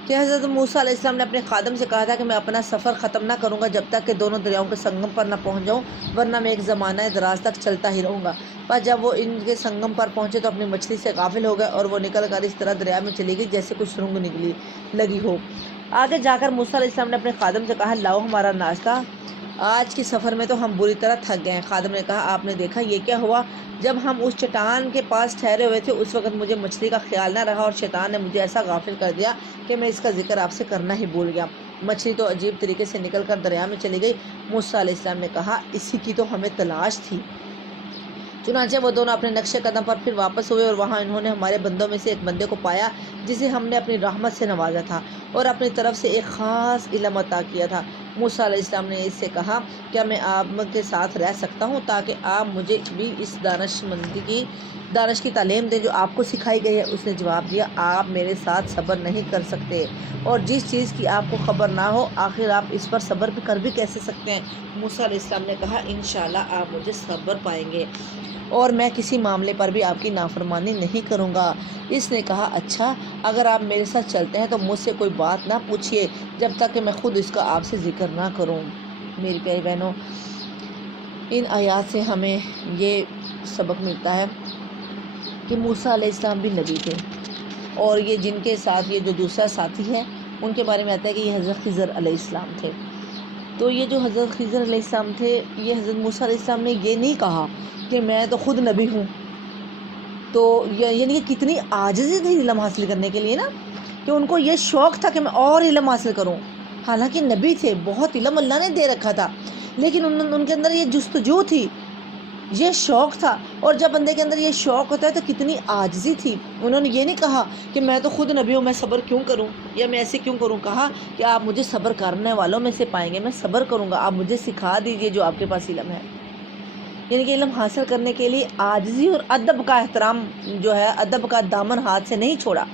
کہ حضرت موسیٰ علیہ السلام نے اپنے خادم سے کہا تھا کہ میں اپنا سفر ختم نہ کروں گا جب تک کہ دونوں دریاؤں کے سنگم پر نہ پہنچ جاؤں، ورنہ میں ایک زمانہ دراز تک چلتا ہی رہوں گا. پر جب وہ ان کے سنگم پر پہنچے تو اپنی مچھلی سے غافل ہو گئے، اور وہ نکل کر اس طرح دریا میں چلی گئی جیسے کچھ سرنگ لگی ہو. آگے جا کر موسیٰ علیہ السلام نے اپنے خادم سے کہا، لاؤ ہمارا ناشتہ، آج کی سفر میں تو ہم بری طرح تھک گئے ہیں. خادم نے کہا، آپ نے دیکھا یہ کیا ہوا؟ جب ہم اس چٹان کے پاس ٹھہرے ہوئے تھے اس وقت مجھے مچھلی کا خیال نہ رہا، اور شیطان نے مجھے ایسا غافل کر دیا کہ میں اس کا ذکر آپ سے کرنا ہی بھول گیا. مچھلی تو عجیب طریقے سے نکل کر دریا میں چلی گئی. موسیٰ علیہ السلام نے کہا، اسی کی تو ہمیں تلاش تھی. چنانچہ وہ دونوں اپنے نقش قدم پر پھر واپس ہوئے، اور وہاں انہوں نے ہمارے بندوں میں سے ایک بندے کو پایا جسے ہم نے اپنی رحمت سے نوازا تھا اور اپنی طرف سے ایک خاص علم عطا کیا تھا. موسیٰ علیہ السلام نے اس سے کہا، کیا میں آپ کے ساتھ رہ سکتا ہوں تاکہ آپ مجھے بھی اس دانش کی تعلیم دیں جو آپ کو سکھائی گئی ہے؟ اس نے جواب دیا، آپ میرے ساتھ صبر نہیں کر سکتے، اور جس چیز کی آپ کو خبر نہ ہو آخر آپ اس پر صبر کر بھی کیسے سکتے ہیں؟ موسیٰ علیہ السلام نے کہا، انشاءاللہ آپ مجھے صبر پائیں گے، اور میں کسی معاملے پر بھی آپ کی نافرمانی نہیں کروں گا. اس نے کہا، اچھا اگر آپ میرے ساتھ چلتے ہیں تو مجھ سے کوئی بات نہ پوچھیے جب تک کہ میں خود اس کا آپ سے ذکر نہ کروں. میری پیاری بہنوں، ان آیات سے ہمیں یہ سبق ملتا ہے کہ موسیٰ علیہ السلام بھی نبی تھے، اور یہ جن کے ساتھ یہ جو دوسرا ساتھی ہے ان کے بارے میں آتا ہے کہ یہ حضرت خضر علیہ السلام تھے. تو یہ جو حضرت خضر علیہ السلام تھے، یہ حضرت موسیٰ علیہ السلام نے یہ نہیں کہا کہ میں تو خود نبی ہوں. تو یعنی کہ کتنی عاجزی تھی علم حاصل کرنے کے لیے نا، کہ ان کو یہ شوق تھا کہ میں اور علم حاصل کروں. حالانکہ نبی تھے، بہت علم اللہ نے دے رکھا تھا، لیکن ان کے اندر یہ جستجو تھی، یہ شوق تھا. اور جب بندے کے اندر یہ شوق ہوتا ہے تو کتنی عاجزی تھی. انہوں نے یہ نہیں کہا کہ میں تو خود نبی ہوں، میں صبر کیوں کروں یا میں ایسے کیوں کروں. کہا کہ آپ مجھے صبر کرنے والوں میں سے پائیں گے، میں صبر کروں گا، آپ مجھے سکھا دیجئے جو آپ کے پاس علم ہے. یعنی کہ علم حاصل کرنے کے لیے عاجزی اور ادب کا احترام جو ہے، ادب کا دامن ہاتھ سے نہیں چھوڑا،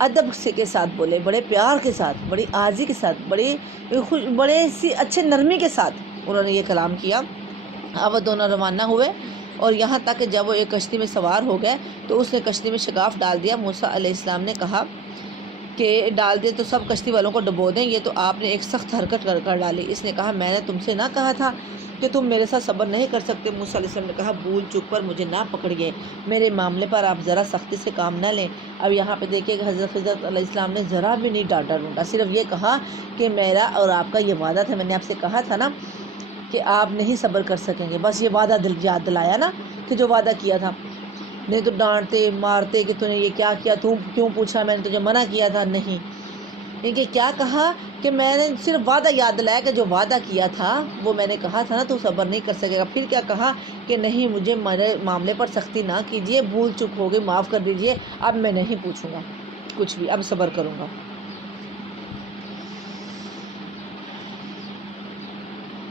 ادب کے ساتھ بولے، بڑے پیار کے ساتھ، بڑی عاجزی کے ساتھ، بڑے سی اچھے نرمی کے ساتھ انہوں نے یہ کلام کیا. اب وہ دونوں روانہ ہوئے، اور یہاں تک کہ جب وہ ایک کشتی میں سوار ہو گئے تو اس نے کشتی میں شگاف ڈال دیا. موسیٰ علیہ السلام نے کہا کہ ڈال دے تو سب کشتی والوں کو ڈبو دیں، یہ تو آپ نے ایک سخت حرکت کر ڈالی. اس نے کہا، میں نے تم سے نہ کہا تھا کہ تم میرے ساتھ صبر نہیں کر سکتے؟ موسیٰ علیہ السلام نے کہا، بھول چک پر مجھے نہ پکڑیے، میرے معاملے پر آپ ذرا سختی سے کام نہ لیں. اب یہاں پہ دیکھیے کہ حضرت علیہ السلام نے ذرا بھی نہیں ڈانٹا ڈونٹا، صرف یہ کہا کہ میرا اور آپ کا یہ وعدہ تھا، میں نے آپ سے کہا تھا نا کہ آپ نہیں صبر کر سکیں گے. بس یہ وعدہ یاد دلایا نا کہ جو وعدہ کیا تھا. نہیں تو ڈانٹتے مارتے کہ تو نے یہ کیا کیا، تو کیوں پوچھا، میں نے تجھے منع کیا تھا. نہیں، کہ کیا کہا کہ میں نے صرف وعدہ یاد دلایا کہ جو وعدہ کیا تھا وہ میں نے کہا تھا نا تو صبر نہیں کر سکے گا. پھر کیا کہا کہ نہیں مجھے میرے معاملے پر سختی نہ کیجیے، بھول چک ہو گئی، معاف کر دیجیے، اب میں نہیں پوچھوں گا کچھ بھی، اب صبر کروں گا.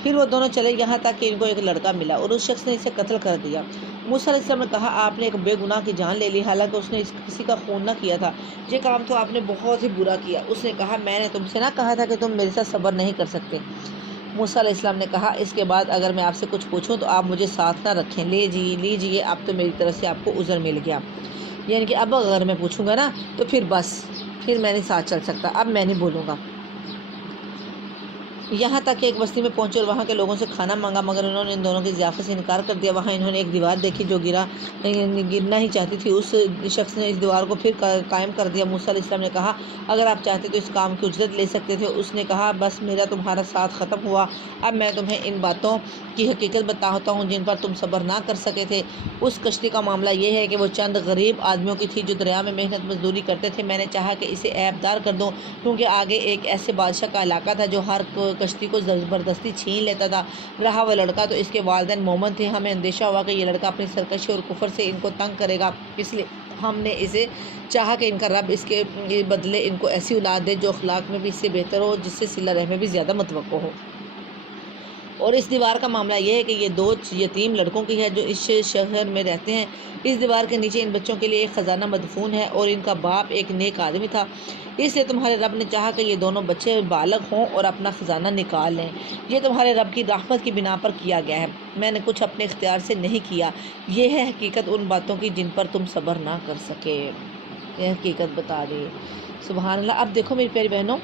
پھر وہ دونوں چلے یہاں تک کہ ان کو ایک لڑکا ملا اور اس شخص نے اسے قتل کر دیا. موسیٰ علیہ السلام نے کہا آپ نے ایک بے گناہ کی جان لے لی، حالانکہ اس نے کسی کا خون نہ کیا تھا، یہ کام تو آپ نے بہت ہی برا کیا. اس نے کہا میں نے تم سے نہ کہا تھا کہ تم میرے ساتھ صبر نہیں کر سکتے. موسیٰ علیہ السلام نے کہا اس کے بعد اگر میں آپ سے کچھ پوچھوں تو آپ مجھے ساتھ نہ رکھیں. لیجیے اب تو میری طرف سے آپ کو عذر مل گیا، یعنی کہ اب اگر میں پوچھوں گا نا تو پھر بس پھر میں نہیں ساتھ چل سکتا، اب میں نہیں بولوں گا. یہاں تک کہ ایک بستی میں پہنچے اور وہاں کے لوگوں سے کھانا مانگا، مگر انہوں نے ان دونوں کی ضیافت سے انکار کر دیا. وہاں انہوں نے ایک دیوار دیکھی جو گرنا ہی چاہتی تھی. اس شخص نے اس دیوار کو پھر قائم کر دیا. موسیٰ علیہ السلام نے کہا اگر آپ چاہتے تو اس کام کی اجرت لے سکتے تھے. اس نے کہا بس میرا تمہارا ساتھ ختم ہوا، اب میں تمہیں ان باتوں کی حقیقت بتاتا ہوں جن پر تم صبر نہ کر سکے تھے. اس کشتی کا معاملہ یہ ہے کہ وہ چند غریب آدمیوں کی تھی جو دریا میں محنت مزدوری کرتے تھے. میں نے چاہا کہ اسے عیبدار کر دوں کیونکہ آگے ایک ایسے بادشاہ کا علاقہ تھا جو ہر کشتی کو زبردستی چھین لیتا تھا. رہا وہ لڑکا تو اس کے والدین مومن تھے. ہمیں اندیشہ ہوا کہ یہ لڑکا اپنی سرکشی اور کفر سے ان کو تنگ کرے گا، اس لیے ہم نے اسے چاہا کہ ان کا رب اس کے بدلے ان کو ایسی اولاد دے جو اخلاق میں بھی اس سے بہتر ہو، جس سے صلہ رحمی بھی زیادہ متوقع ہو. اور اس دیوار کا معاملہ یہ ہے کہ یہ 2 یتیم لڑکوں کی ہے جو اس شہر میں رہتے ہیں. اس دیوار کے نیچے ان بچوں کے لیے ایک خزانہ مدفون ہے اور ان کا باپ ایک نیک آدمی تھا، اس لیے تمہارے رب نے چاہا کہ یہ دونوں بچے بالغ ہوں اور اپنا خزانہ نکال لیں. یہ تمہارے رب کی رحمت کی بنا پر کیا گیا ہے، میں نے کچھ اپنے اختیار سے نہیں کیا. یہ ہے حقیقت ان باتوں کی جن پر تم صبر نہ کر سکے. یہ حقیقت بتا دی. سبحان اللہ. اب دیکھو میری پیاری بہنوں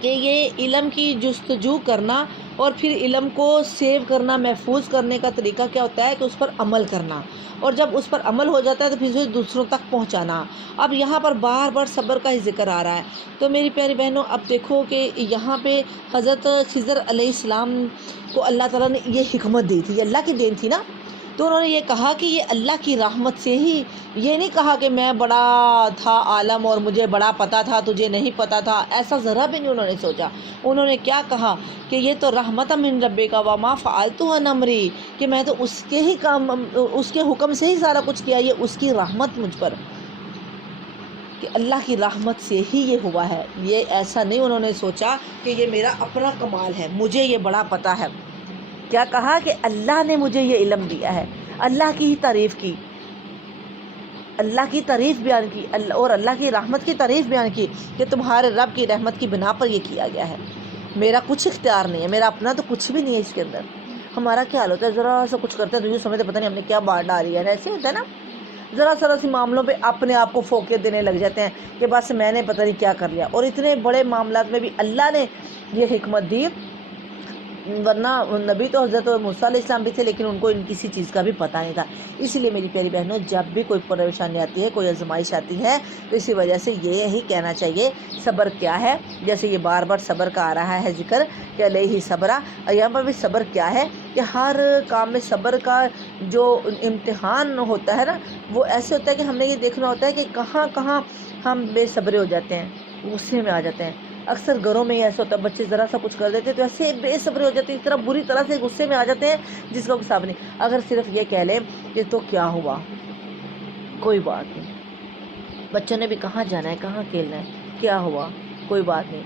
کہ یہ علم کی جستجو کرنا اور پھر علم کو سیو کرنا، محفوظ کرنے کا طریقہ کیا ہوتا ہے کہ اس پر عمل کرنا، اور جب اس پر عمل ہو جاتا ہے تو پھر اسے دوسروں تک پہنچانا. اب یہاں پر بار بار صبر کا ہی ذکر آ رہا ہے. تو میری پیاری بہنوں اب دیکھو کہ یہاں پہ حضرت خضر علیہ السلام کو اللہ تعالیٰ نے یہ حکمت دی تھی، یہ اللہ کی دین تھی نا. تو انہوں نے یہ کہا کہ یہ اللہ کی رحمت سے ہی، یہ نہیں کہا کہ میں بڑا تھا عالم اور مجھے بڑا پتہ تھا تجھے نہیں پتہ تھا، ایسا ذرا بھی نہیں انہوں نے سوچا. انہوں نے کیا کہا کہ یہ تو رحمت من ربک وما فعلتہ عن امری، کہ میں تو اس کے ہی کام، اس کے حکم سے ہی سارا کچھ کیا، یہ اس کی رحمت مجھ پر، کہ اللہ کی رحمت سے ہی یہ ہوا ہے. یہ ایسا نہیں انہوں نے سوچا کہ یہ میرا اپنا کمال ہے، مجھے یہ بڑا پتہ ہے. کیا کہا کہ اللہ نے مجھے یہ علم دیا ہے، اللہ کی ہی تعریف کی، اللہ کی تعریف بیان کی اور اللہ کی رحمت کی تعریف بیان کی کہ تمہارے رب کی رحمت کی بنا پر یہ کیا گیا ہے. میرا کچھ اختیار نہیں ہے، میرا اپنا تو کچھ بھی نہیں ہے اس کے اندر. ہمارا کیا حال ہوتا ہے، ذرا سا کچھ کرتے ہیں تو یہ سمجھتے پتہ نہیں ہم نے کیا بات ڈالی ہے. ایسے ہوتا ہے نا، ذرا سی معاملوں پہ اپنے آپ کو فوقیت دینے لگ جاتے ہیں کہ بس میں نے پتہ نہیں کیا کر لیا. اور اتنے بڑے معاملات میں بھی اللہ نے یہ حکمت دی، ورنہ نبی تو حضرت موسیٰ علیہ السلام بھی تھے لیکن ان کو ان کسی چیز کا بھی پتہ نہیں تھا. اسی لیے میری پیاری بہنوں جب بھی کوئی پریشانی آتی ہے، کوئی آزمائش آتی ہے، تو اسی وجہ سے یہی کہنا چاہیے صبر کیا ہے. جیسے یہ بار بار صبر کا آ رہا ہے ذکر کہ علیہ صبرا، یہاں پر بھی صبر کیا ہے کہ ہر کام میں صبر کا جو امتحان ہوتا ہے نا، وہ ایسے ہوتا ہے کہ ہم نے یہ دیکھنا ہوتا ہے کہ کہاں کہاں ہم بے صبرے ہو جاتے ہیں، غصے میں آ جاتے ہیں. اکثر گھروں میں ہی ایسا ہوتا ہے، بچے ذرا سا کچھ کر دیتے تو ایسے بے صبرے ہو جاتے ہیں، اس طرح بری طرح سے غصے میں آ جاتے ہیں جس کا کوئی حساب نہیں. اگر صرف یہ کہہ لیں کہ تو کیا ہوا، کوئی بات نہیں، بچوں نے بھی کہاں جانا ہے، کہاں کھیلنا ہے، کیا ہوا، کوئی بات نہیں.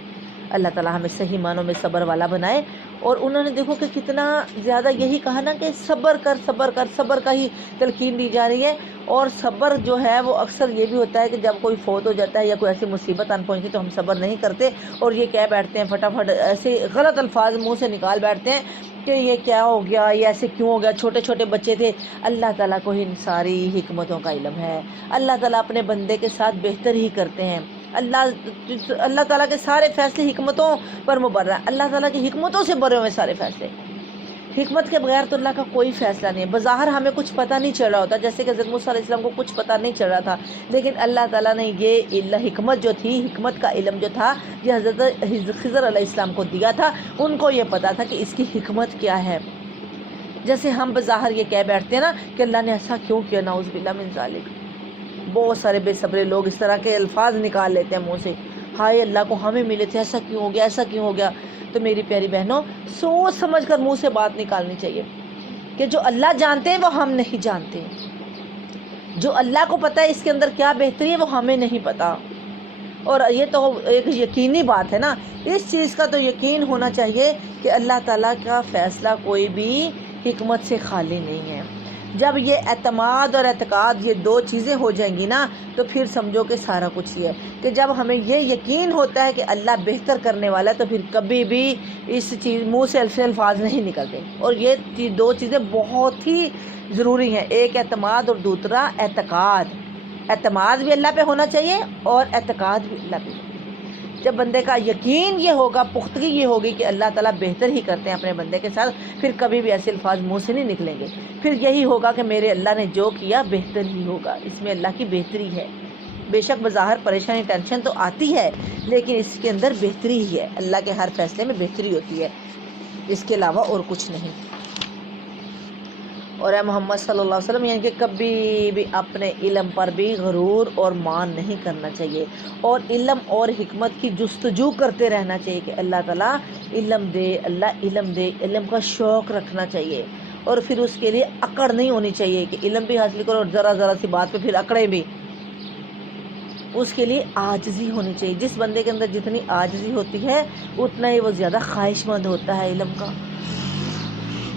اللہ تعالیٰ ہمیں صحیح معنوں میں صبر والا بنائے. اور انہوں نے دیکھو کہ کتنا زیادہ یہی کہا نا کہ صبر کر صبر کر، صبر کا ہی تلقین دی جا رہی ہے. اور صبر جو ہے وہ اکثر یہ بھی ہوتا ہے کہ جب کوئی فوت ہو جاتا ہے یا کوئی ایسی مصیبت آن پہنچتی تو ہم صبر نہیں کرتے اور یہ کہہ بیٹھتے ہیں فٹافٹ، ایسے غلط الفاظ منہ سے نکال بیٹھتے ہیں کہ یہ کیا ہو گیا، یہ ایسے کیوں ہو گیا، چھوٹے چھوٹے بچے تھے. اللہ تعالیٰ کو ان ساری حکمتوں کا علم ہے. اللہ تعالیٰ اپنے بندے کے ساتھ بہتر ہی کرتے ہیں. اللہ تعالیٰ کے سارے فیصلے حکمتوں پر مبرہ ہیں. اللہ تعالیٰ کی حکمتوں سے بھرے ہوئے سارے فیصلے. حکمت کے بغیر تو اللہ کا کوئی فیصلہ نہیں ہے. بظاہر ہمیں کچھ پتہ نہیں چل رہا ہوتا، جیسے کہ حضرت موسیٰ علیہ السلام کو کچھ پتہ نہیں چل رہا تھا، لیکن اللہ تعالیٰ نے یہ حکمت جو تھی، حکمت کا علم جو تھا، یہ حضرت خضر علیہ السلام کو دیا تھا. ان کو یہ پتہ تھا کہ اس کی حکمت کیا ہے. جیسے ہم بظاہر یہ کہہ بیٹھتے ہیں نا کہ اللہ نے ایسا کیوں کیا، نعوذ باللہ من ذالک. بہت سارے بے صبرے لوگ اس طرح کے الفاظ نکال لیتے ہیں منہ سے، ہائے اللہ کو ہمیں ملے تھے، ایسا کیوں ہو گیا، ایسا کیوں ہو گیا. تو میری پیاری بہنوں، سوچ سمجھ کر منہ سے بات نکالنی چاہیے کہ جو اللہ جانتے ہیں وہ ہم نہیں جانتے، جو اللہ کو پتہ ہے اس کے اندر کیا بہتری ہے وہ ہمیں نہیں پتہ. اور یہ تو ایک یقینی بات ہے نا، اس چیز کا تو یقین ہونا چاہیے کہ اللہ تعالیٰ کا فیصلہ کوئی بھی حکمت سے خالی نہیں ہے. جب یہ اعتماد اور اعتقاد یہ دو چیزیں ہو جائیں گی نا تو پھر سمجھو کہ سارا کچھ ہی ہے. کہ جب ہمیں یہ یقین ہوتا ہے کہ اللہ بہتر کرنے والا ہے تو پھر کبھی بھی اس چیز منہ سے الفاظ نہیں نکلتے. اور یہ دو چیزیں بہت ہی ضروری ہیں، ایک اعتماد اور دوسرا اعتقاد. اعتماد بھی اللہ پہ ہونا چاہیے اور اعتقاد بھی اللہ پہ. جب بندے کا یقین یہ ہوگا، پختگی یہ ہوگی کہ اللہ تعالیٰ بہتر ہی کرتے ہیں اپنے بندے کے ساتھ، پھر کبھی بھی ایسے الفاظ منہ سے نہیں نکلیں گے. پھر یہی ہوگا کہ میرے اللہ نے جو کیا بہتر ہی ہوگا، اس میں اللہ کی بہتری ہے. بے شک بظاہر پریشانی ٹینشن تو آتی ہے لیکن اس کے اندر بہتری ہی ہے. اللہ کے ہر فیصلے میں بہتری ہوتی ہے، اس کے علاوہ اور کچھ نہیں. اور اے محمد صلی اللہ علیہ وسلم، یعنی کہ کبھی بھی اپنے علم پر بھی غرور اور مان نہیں کرنا چاہیے، اور علم اور حکمت کی جستجو کرتے رہنا چاہیے کہ اللہ تعالیٰ علم دے، اللہ علم دے. علم کا شوق رکھنا چاہیے اور پھر اس کے لیے اکڑ نہیں ہونی چاہیے کہ علم بھی حاصل کرو اور ذرا سی بات پہ پھر اکڑے بھی. اس کے لیے عاجزی ہونی چاہیے. جس بندے کے اندر جتنی عاجزی ہوتی ہے اتنا ہی وہ زیادہ خواہش مند ہوتا ہے علم کا.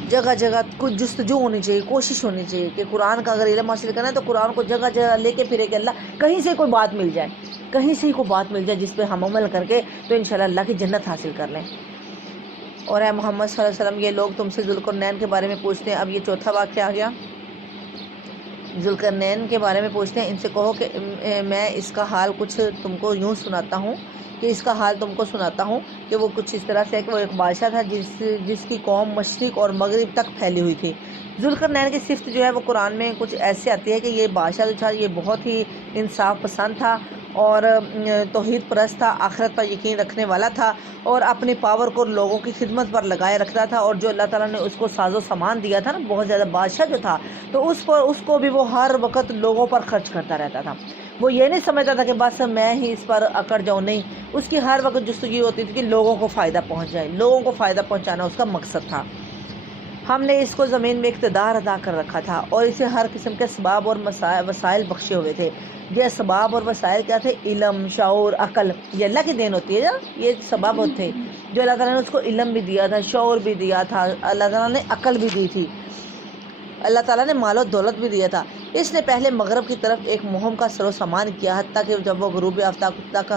جگہ جگہ کچھ جستجو ہونی چاہیے، کوشش ہونی چاہیے کہ قرآن کا اگر علم حاصل کرنا ہے تو قرآن کو جگہ جگہ لے کے پھرے کہ اللہ کہیں سے کوئی بات مل جائے، کہیں سے کوئی بات مل جائے جس پہ ہم عمل کر کے تو انشاءاللہ اللہ کی جنت حاصل کر لیں. اور اے محمد صلی اللہ علیہ وسلم، یہ لوگ تم سے ذوالقرنین کے بارے میں پوچھتے ہیں. اب یہ چوتھا واقعہ آ گیا. ذوالقرنین کے بارے میں پوچھتے ہیں، ان سے کہو کہ میں اس کا حال کچھ تم کو یوں سناتا ہوں کہ اس کا حال تم کو سناتا ہوں کہ وہ کچھ اس طرح سے ہے کہ وہ ایک بادشاہ تھا جس کی قوم مشرق اور مغرب تک پھیلی ہوئی تھی. ذوالقرنین کی صفت جو ہے وہ قرآن میں کچھ ایسے آتی ہے کہ یہ بادشاہ جو تھا یہ بہت ہی انصاف پسند تھا اور توحید پرست تھا، آخرت پر یقین رکھنے والا تھا اور اپنی پاور کو لوگوں کی خدمت پر لگائے رکھتا تھا. اور جو اللہ تعالیٰ نے اس کو ساز و سامان دیا تھا نا، بہت زیادہ بادشاہ جو تھا، تو اس کو بھی وہ ہر وقت لوگوں پر خرچ کرتا رہتا تھا. وہ یہ نہیں سمجھتا تھا کہ بس میں ہی اس پر اکڑ جاؤں، نہیں، اس کی ہر وقت جستجو ہوتی تھی کہ لوگوں کو فائدہ پہنچ جائے. لوگوں کو فائدہ پہنچانا اس کا مقصد تھا. ہم نے اس کو زمین میں اقتدار عطا کر رکھا تھا اور اسے ہر قسم کے اسباب اور وسائل بخشے ہوئے تھے. یہ اسباب اور وسائل کیا تھے؟ علم، شعور، عقل. یہ اللہ کی دین ہوتی ہے نا، یہ سبب ہوتے جو اللہ تعالیٰ نے اس کو علم بھی دیا تھا، شعور بھی دیا تھا، اللہ تعالیٰ نے عقل بھی دی تھی، اللہ تعالیٰ نے مال و دولت بھی دیا تھا. اس نے پہلے مغرب کی طرف ایک مہم کا سر و سامان کیا، حتیٰ کہ جب وہ غروب آفتاب تک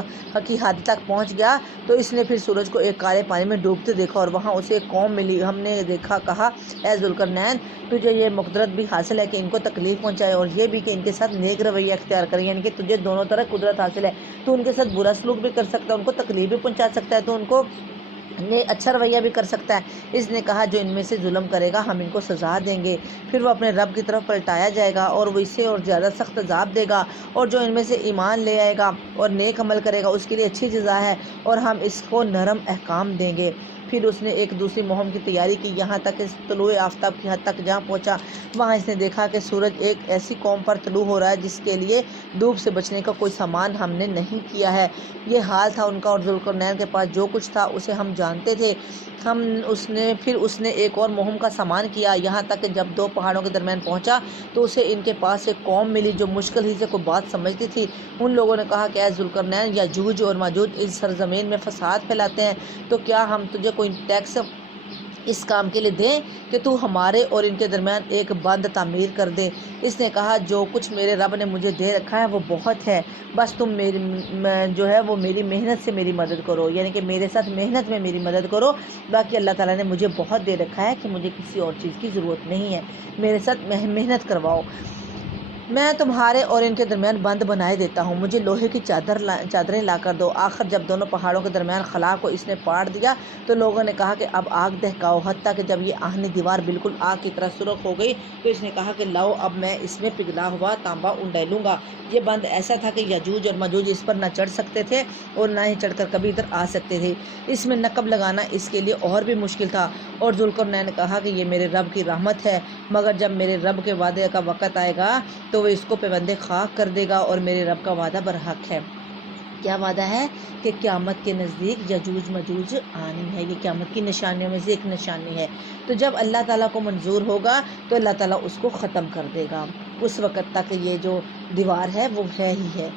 کی حد تک پہنچ گیا تو اس نے پھر سورج کو ایک کالے پانی میں ڈوبتے دیکھا اور وہاں اسے ایک قوم ملی. ہم نے دیکھا، کہا اے ذوالقرنین، تجھے یہ قدرت بھی حاصل ہے کہ ان کو تکلیف پہنچائے اور یہ بھی کہ ان کے ساتھ نیک رویہ اختیار کرے، یعنی کہ تجھے دونوں طرح قدرت حاصل ہے. تو ان کے ساتھ برا سلوک بھی کر سکتا ہے، ان کو تکلیف بھی پہنچا سکتا ہے، تو ان کو اچھا رویہ بھی کر سکتا ہے. اس نے کہا جو ان میں سے ظلم کرے گا ہم ان کو سزا دیں گے، پھر وہ اپنے رب کی طرف پلٹایا جائے گا اور وہ اسے اور زیادہ سخت عذاب دے گا. اور جو ان میں سے ایمان لے آئے گا اور نیک عمل کرے گا اس کے لیے اچھی جزا ہے اور ہم اس کو نرم احکام دیں گے. پھر اس نے ایک دوسری مہم کی تیاری کی، یہاں تک اس طلوع آفتاب کی حد تک جہاں پہنچا وہاں اس نے دیکھا کہ سورج ایک ایسی قوم پر طلوع ہو رہا ہے جس کے لیے دھوپ سے بچنے کا کوئی سامان ہم نے نہیں کیا ہے. یہ حال تھا ان کا اور ذوالقرنین کے پاس جو کچھ تھا اسے ہم جانتے تھے. پھر اس نے ایک اور مہم کا سامان کیا، یہاں تک کہ جب دو پہاڑوں کے درمیان پہنچا تو اسے ان کے پاس ایک قوم ملی جو مشکل ہی سے کوئی بات سمجھتی تھی. ان لوگوں نے کہا کہ اے ذوالقرنین، یاجوج اور ماجوج اس سرزمین میں فساد پھیلاتے ہیں، تو کیا ہم تجھے کوئی ٹیکس اس کام کے لیے دیں کہ تو ہمارے اور ان کے درمیان ایک بند تعمیر کر دے. اس نے کہا جو کچھ میرے رب نے مجھے دے رکھا ہے وہ بہت ہے، بس تم جو ہے وہ میری محنت سے میری مدد کرو، یعنی کہ میرے ساتھ محنت میں میری مدد کرو. باقی اللہ تعالیٰ نے مجھے بہت دے رکھا ہے کہ مجھے کسی اور چیز کی ضرورت نہیں ہے، میرے ساتھ محنت کرواؤ. میں تمہارے اور ان کے درمیان بند بنائے دیتا ہوں، مجھے لوہے کی چادریں لا کر دو. آخر جب دونوں پہاڑوں کے درمیان خلا کو اس نے پاڑ دیا تو لوگوں نے کہا کہ اب آگ دہکاؤ. حتیٰ کہ جب یہ آہنی دیوار بالکل آگ کی طرح سرخ ہو گئی تو اس نے کہا کہ لاؤ اب میں اس میں پگھلا ہوا تانبا انڈیلوں گا. یہ بند ایسا تھا کہ یاجوج اور ماجوج اس پر نہ چڑھ سکتے تھے اور نہ ہی چڑھ کر کبھی ادھر آ سکتے تھے. اس میں نقب لگانا اس کے لیے اور بھی مشکل تھا. اور ذوالقرنین نے کہا کہ یہ میرے رب کی رحمت ہے، مگر جب میرے رب کے وعدے کا وقت آئے گا تو وہ اس کو پیوند خاک کر دے گا اور میرے رب کا وعدہ برحق ہے کیا وعدہ ہے کہ قیامت کے نزدیک یجوج مجوج آنی ہے، یہ قیامت کی نشانیوں میں سے ایک نشانی ہے۔ تو جب اللہ تعالیٰ کو منظور ہوگا تو اللہ تعالیٰ اس کو ختم کر دے گا، اس وقت تک یہ جو دیوار ہے وہ ہے ہی ہے۔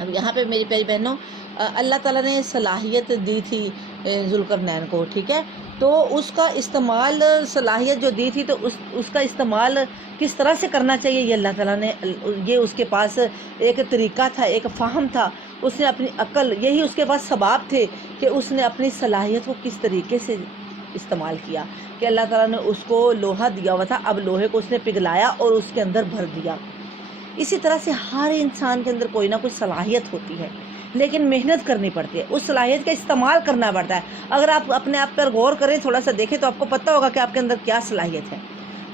اب یہاں پہ میری پیاری بہنوں، اللہ تعالیٰ نے صلاحیت دی تھی ذوالقرنین کو، ٹھیک ہے، تو اس کا استعمال، صلاحیت جو دی تھی تو اس کا استعمال کس طرح سے کرنا چاہیے، یہ اللہ تعالیٰ نے، یہ اس کے پاس ایک طریقہ تھا، ایک فہم تھا، اس نے اپنی عقل، یہی اس کے پاس سباب تھے کہ اس نے اپنی صلاحیت کو کس طریقے سے استعمال کیا، کہ اللہ تعالیٰ نے اس کو لوہا دیا ہوا تھا، اب لوہے کو اس نے پگھلایا اور اس کے اندر بھر دیا۔ اسی طرح سے ہر انسان کے اندر کوئی نہ کوئی صلاحیت ہوتی ہے، لیکن محنت کرنی پڑتی ہے، اس صلاحیت کا استعمال کرنا پڑتا ہے۔ اگر آپ اپنے آپ پر غور کریں، تھوڑا سا دیکھیں، تو آپ کو پتہ ہوگا کہ آپ کے اندر کیا صلاحیت ہے۔